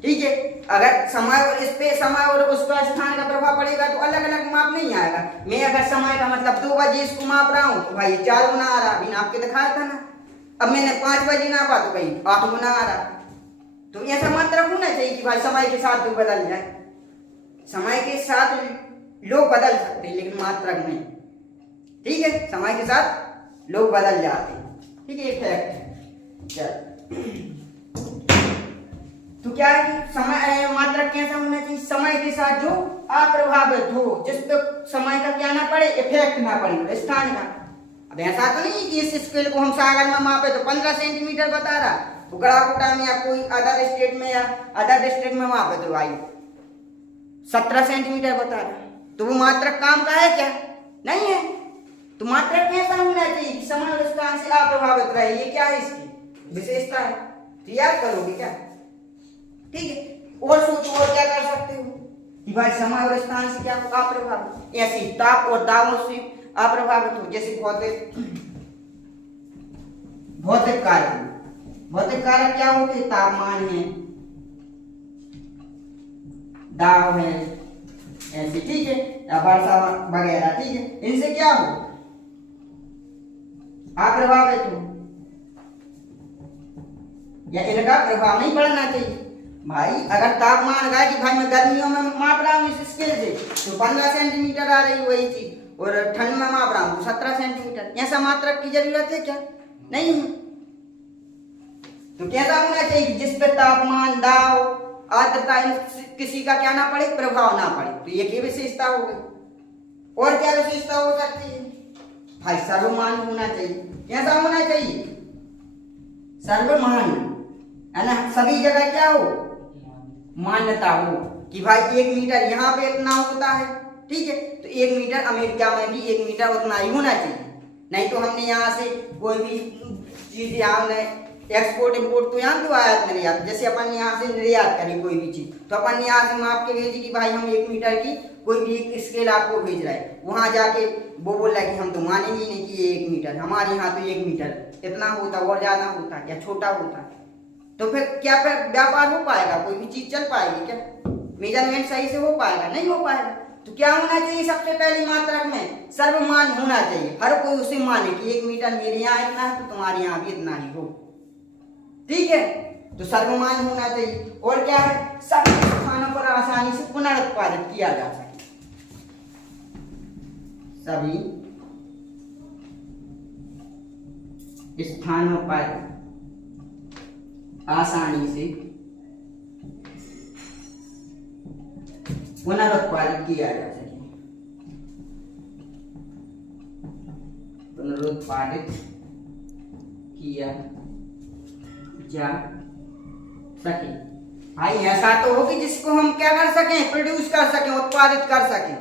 ठीक है, अगर समय और इस पे समय और उसका स्थान का प्रभाव पड़ेगा तो अलग अलग माप नहीं आएगा। मैं अगर समय का मतलब 2 बजे इसको माप रहा हूँ तो भाई 4 गुना आ रहा, अभी नाप के दिखाया था ना। अब मैंने 5 बजे नापा तो भाई 8 गुना आ रहा। तो ऐसा मात्रा होना चाहिए कि भाई समय के साथ जो बदल जाए। समय के साथ लोग बदल सकते हैं लेकिन मात्रा नहीं, ठीक है, समय के साथ लोग बदल जाते हैं, ठीक है, एक फैक्ट है। तो क्या है कि समय मात्रा कैसा होना चाहिए, समय के साथ जो अप्रभावित हो, जिस पे समय का क्या ना पड़े, इफेक्ट ना पड़े स्थान का। अब ऐसा तो नहीं कि इस स्केल को हम सागर में मापे तो 15 सेंटीमीटर बता रहा, तो गढ़ाकोटा में या कोई अदर स्टेट में या अदर डिस्ट्रिक्ट में मापे तो भाई 17 सेंटीमीटर बता रहा, तो वो मात्रक काम का है क्या, नहीं है। तो मात्रक कैसा होना चाहिए कि समय और स्थान से अप्रभावित रहे, ये क्या है इसकी विशेषता है। तो याद करोगे क्या, ठीक है। और सोचो और क्या कर सकते हो कि भाई समय और स्थान से क्या अप्रभावित, ऐसे ताप और दावों से अप्रभावित हो, जैसे भौतिक कारक। भौतिक कारक क्या होते हैं, तापमान है, दाब है, ऐसे, ठीक है, या वर्षा वगैरह, ठीक है, इनसे क्या हो अप्रभावित हो, या इनका प्रभाव नहीं पड़ना चाहिए। भाई अगर तापमान है कि भाई मैं गर्मियों में माप रहा हूँ इस स्केल से तो 15 सेंटीमीटर आ रही वही चीज, और ठंड में माप रहा हूँ तो 17 सेंटीमीटर, ऐसा मात्रक की जरूरत है क्या, नहीं है। तो कैसा होना चाहिए कि जिस पे तापमान, दाब, आर्द्रता किसी का क्या ना पड़े, प्रभाव ना पड़े। तो ये की विशेषता हो गई। और क्या विशेषता हो सकती है, भाई सर्वमान्य होना चाहिए। कैसा होना चाहिए, सर्वमान्य, है ना, सभी जगह क्या हो, मान्यता हो कि भाई 1 मीटर यहाँ पे इतना होता है, ठीक है, तो 1 मीटर अमेरिका में भी 1 मीटर उतना ही होना चाहिए। नहीं तो हमने यहाँ से कोई भी चीज यहाँ एक्सपोर्ट इम्पोर्ट तो यहाँ क्यों आयात निर्यात, जैसे अपन यहाँ से निर्यात करें कोई भी चीज तो अपन यहाँ से माप के भेजी कि भाई हम 1 मीटर की कोई भी एक स्केल आपको भेज रहा है, वहां जाके वो बोल रहा है कि हम तो मानेंगे नहीं कि ये 1 मीटर, हमारे यहाँ तो 1 मीटर इतना होता और ज्यादा होता या छोटा होता, तो फिर क्या फिर व्यापार हो पाएगा, कोई भी चीज चल पाएगी क्या, मेजरमेंट सही से हो पाएगा, नहीं हो पाएगा। तो क्या होना चाहिए, सबसे पहली मात्रक में सर्वमान होना चाहिए, हर कोई उसे माने कि 1 मीटर मेरे यहाँ इतना है तो तुम्हारे यहाँ भी इतना ही हो, ठीक है, तो सर्वमान होना चाहिए। और क्या है, सभी स्थानों पर आसानी से पुनरुत्पादित किया जा सके, सभी स्थानों पर आसानी से पुनरुत्पादित किया जा सके, पुनरुत्पादित किया जा सके। भाई ऐसा तो हो कि जिसको हम क्या कर सकें, प्रोड्यूस कर सकें, उत्पादित कर सकें।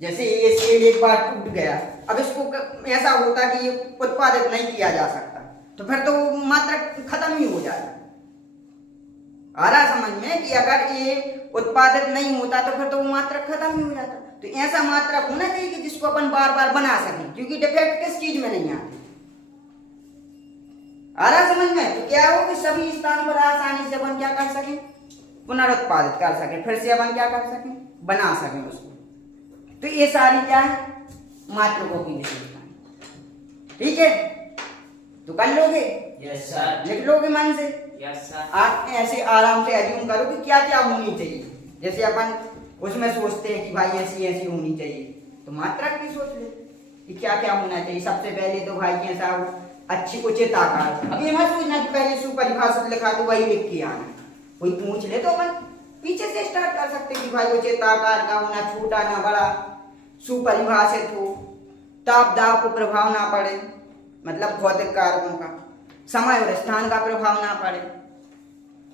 जैसे ये स्केल एक बार टूट गया, अब इसको ऐसा होता कि ये उत्पादित नहीं किया जा सकता, तो फिर तो मात्रा खत्म ही हो जाएगा। आ रहा समझ में कि अगर ये उत्पादित नहीं होता तो फिर तो वो मात्रा खत्म ही हो जाता। तो ऐसा मात्रा होना चाहिए कि जिसको अपन बार बार बना सकें, क्योंकि डिफेक्ट किस चीज में नहीं आते। आ रहा समझ में, तो क्या हो कि सभी स्थान पर आसानी से अपन क्या कर सकें, पुनरुत्पादित कर सके, फिर से अपन क्या कर सकें, बना सकें उसको। तो ये सारी क्या है, मात्रकों की विशेषताएं। ठीक है, तो कर लोगे, यस सर, लिख लोगे मन से। यस सर, आप ऐसे आराम से अज्यूम करो कि क्या क्या होनी चाहिए। जैसे अपन उसमें सोचते हैं कि भाई ऐसी ऐसी होनी चाहिए, तो मात्रक भी सोच ले कि क्या क्या होना चाहिए। सबसे पहले तो भाई ऐसा हो, अच्छी उचित आकार। अब ये मत सोचना कि पहले सुपरिभाषित लिखा तो वही लिख के आना, कोई पूछ ले तो अपन पीछे से स्टार्ट कर सकते कि भाई उचित आकार का होना, छोटा ना बड़ा, सुपरिभाषित हो, ताप दाब को प्रभाव ना पड़े, मतलब भौतिक कारकों का, समय और स्थान का प्रभाव ना पड़े।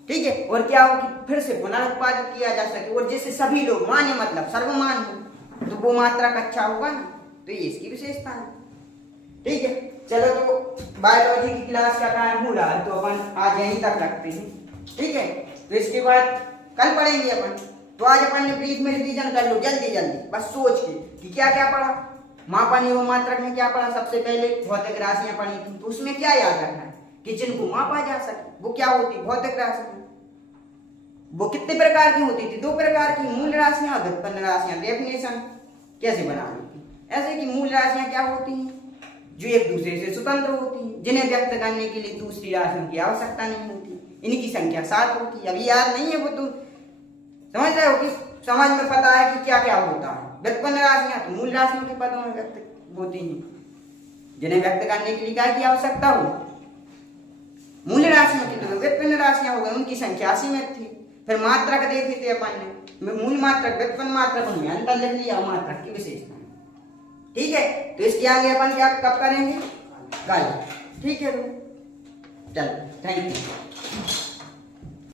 ठीक है, और क्या हो कि फिर से पुनरुत्पादित किया जा सके, और जिससे सभी लोग माने, मतलब सर्वमान हो, तो वो मात्रक अच्छा होगा ना। तो ये इसकी विशेषता है। ठीक है, चलो तो बायोलॉजी की क्लास का टाइम हो रहा है, तो अपन आज यहीं तक रखते हैं। ठीक है, तो इसके बाद कल पढ़ेंगे अपन। तो आज अपन ने ब्रीफ में रिवीजन कर लो जल्दी जल्दी, बस सोच के कि क्या क्या पढ़ा। मापन एवं मात्रक में क्या पढ़ा, सबसे पहले भौतिक राशियां पढ़ी थी, तो उसमें क्या याद रखना है कि जिनको मापा जा सके वो क्या होती, भौतिक राशियां। वो कितने प्रकार की होती थी, 2 प्रकार की, मूल राशियां और व्युत्पन्न राशियां। डेफिनेशन कैसे बनानी थी, ऐसे कि मूल राशियां क्या होती हैं, जो एक दूसरे से स्वतंत्र होती हैं, जिन्हें व्यक्त करने के लिए दूसरी राशियों की आवश्यकता नहीं होती, इनकी संख्या 7 होती है। अभी याद नहीं है वो, तो समझ रहे हो कि समझ में पता है कि क्या क्या होता है। व्युत्पन्न राशियां तो मूल राशियों के पदों में व्यक्त होती हैं, जिन्हें व्यक्त करने के लिए क्या की आवश्यकता हो, मूल राशियों की। तो व्युत्पन्न राशियां हो गई, उनकी संख्या असीमित थी। फिर मात्रक देखे थे अपन ने, मूल मात्रक, व्युत्पन्न मात्रक, उनमें अंतर लिख लिया, मात्रक की विशेषता। ठीक है, तो इसके आगे अपन क्या कब करेंगे, कल। ठीक है, चलो, थैंक यू।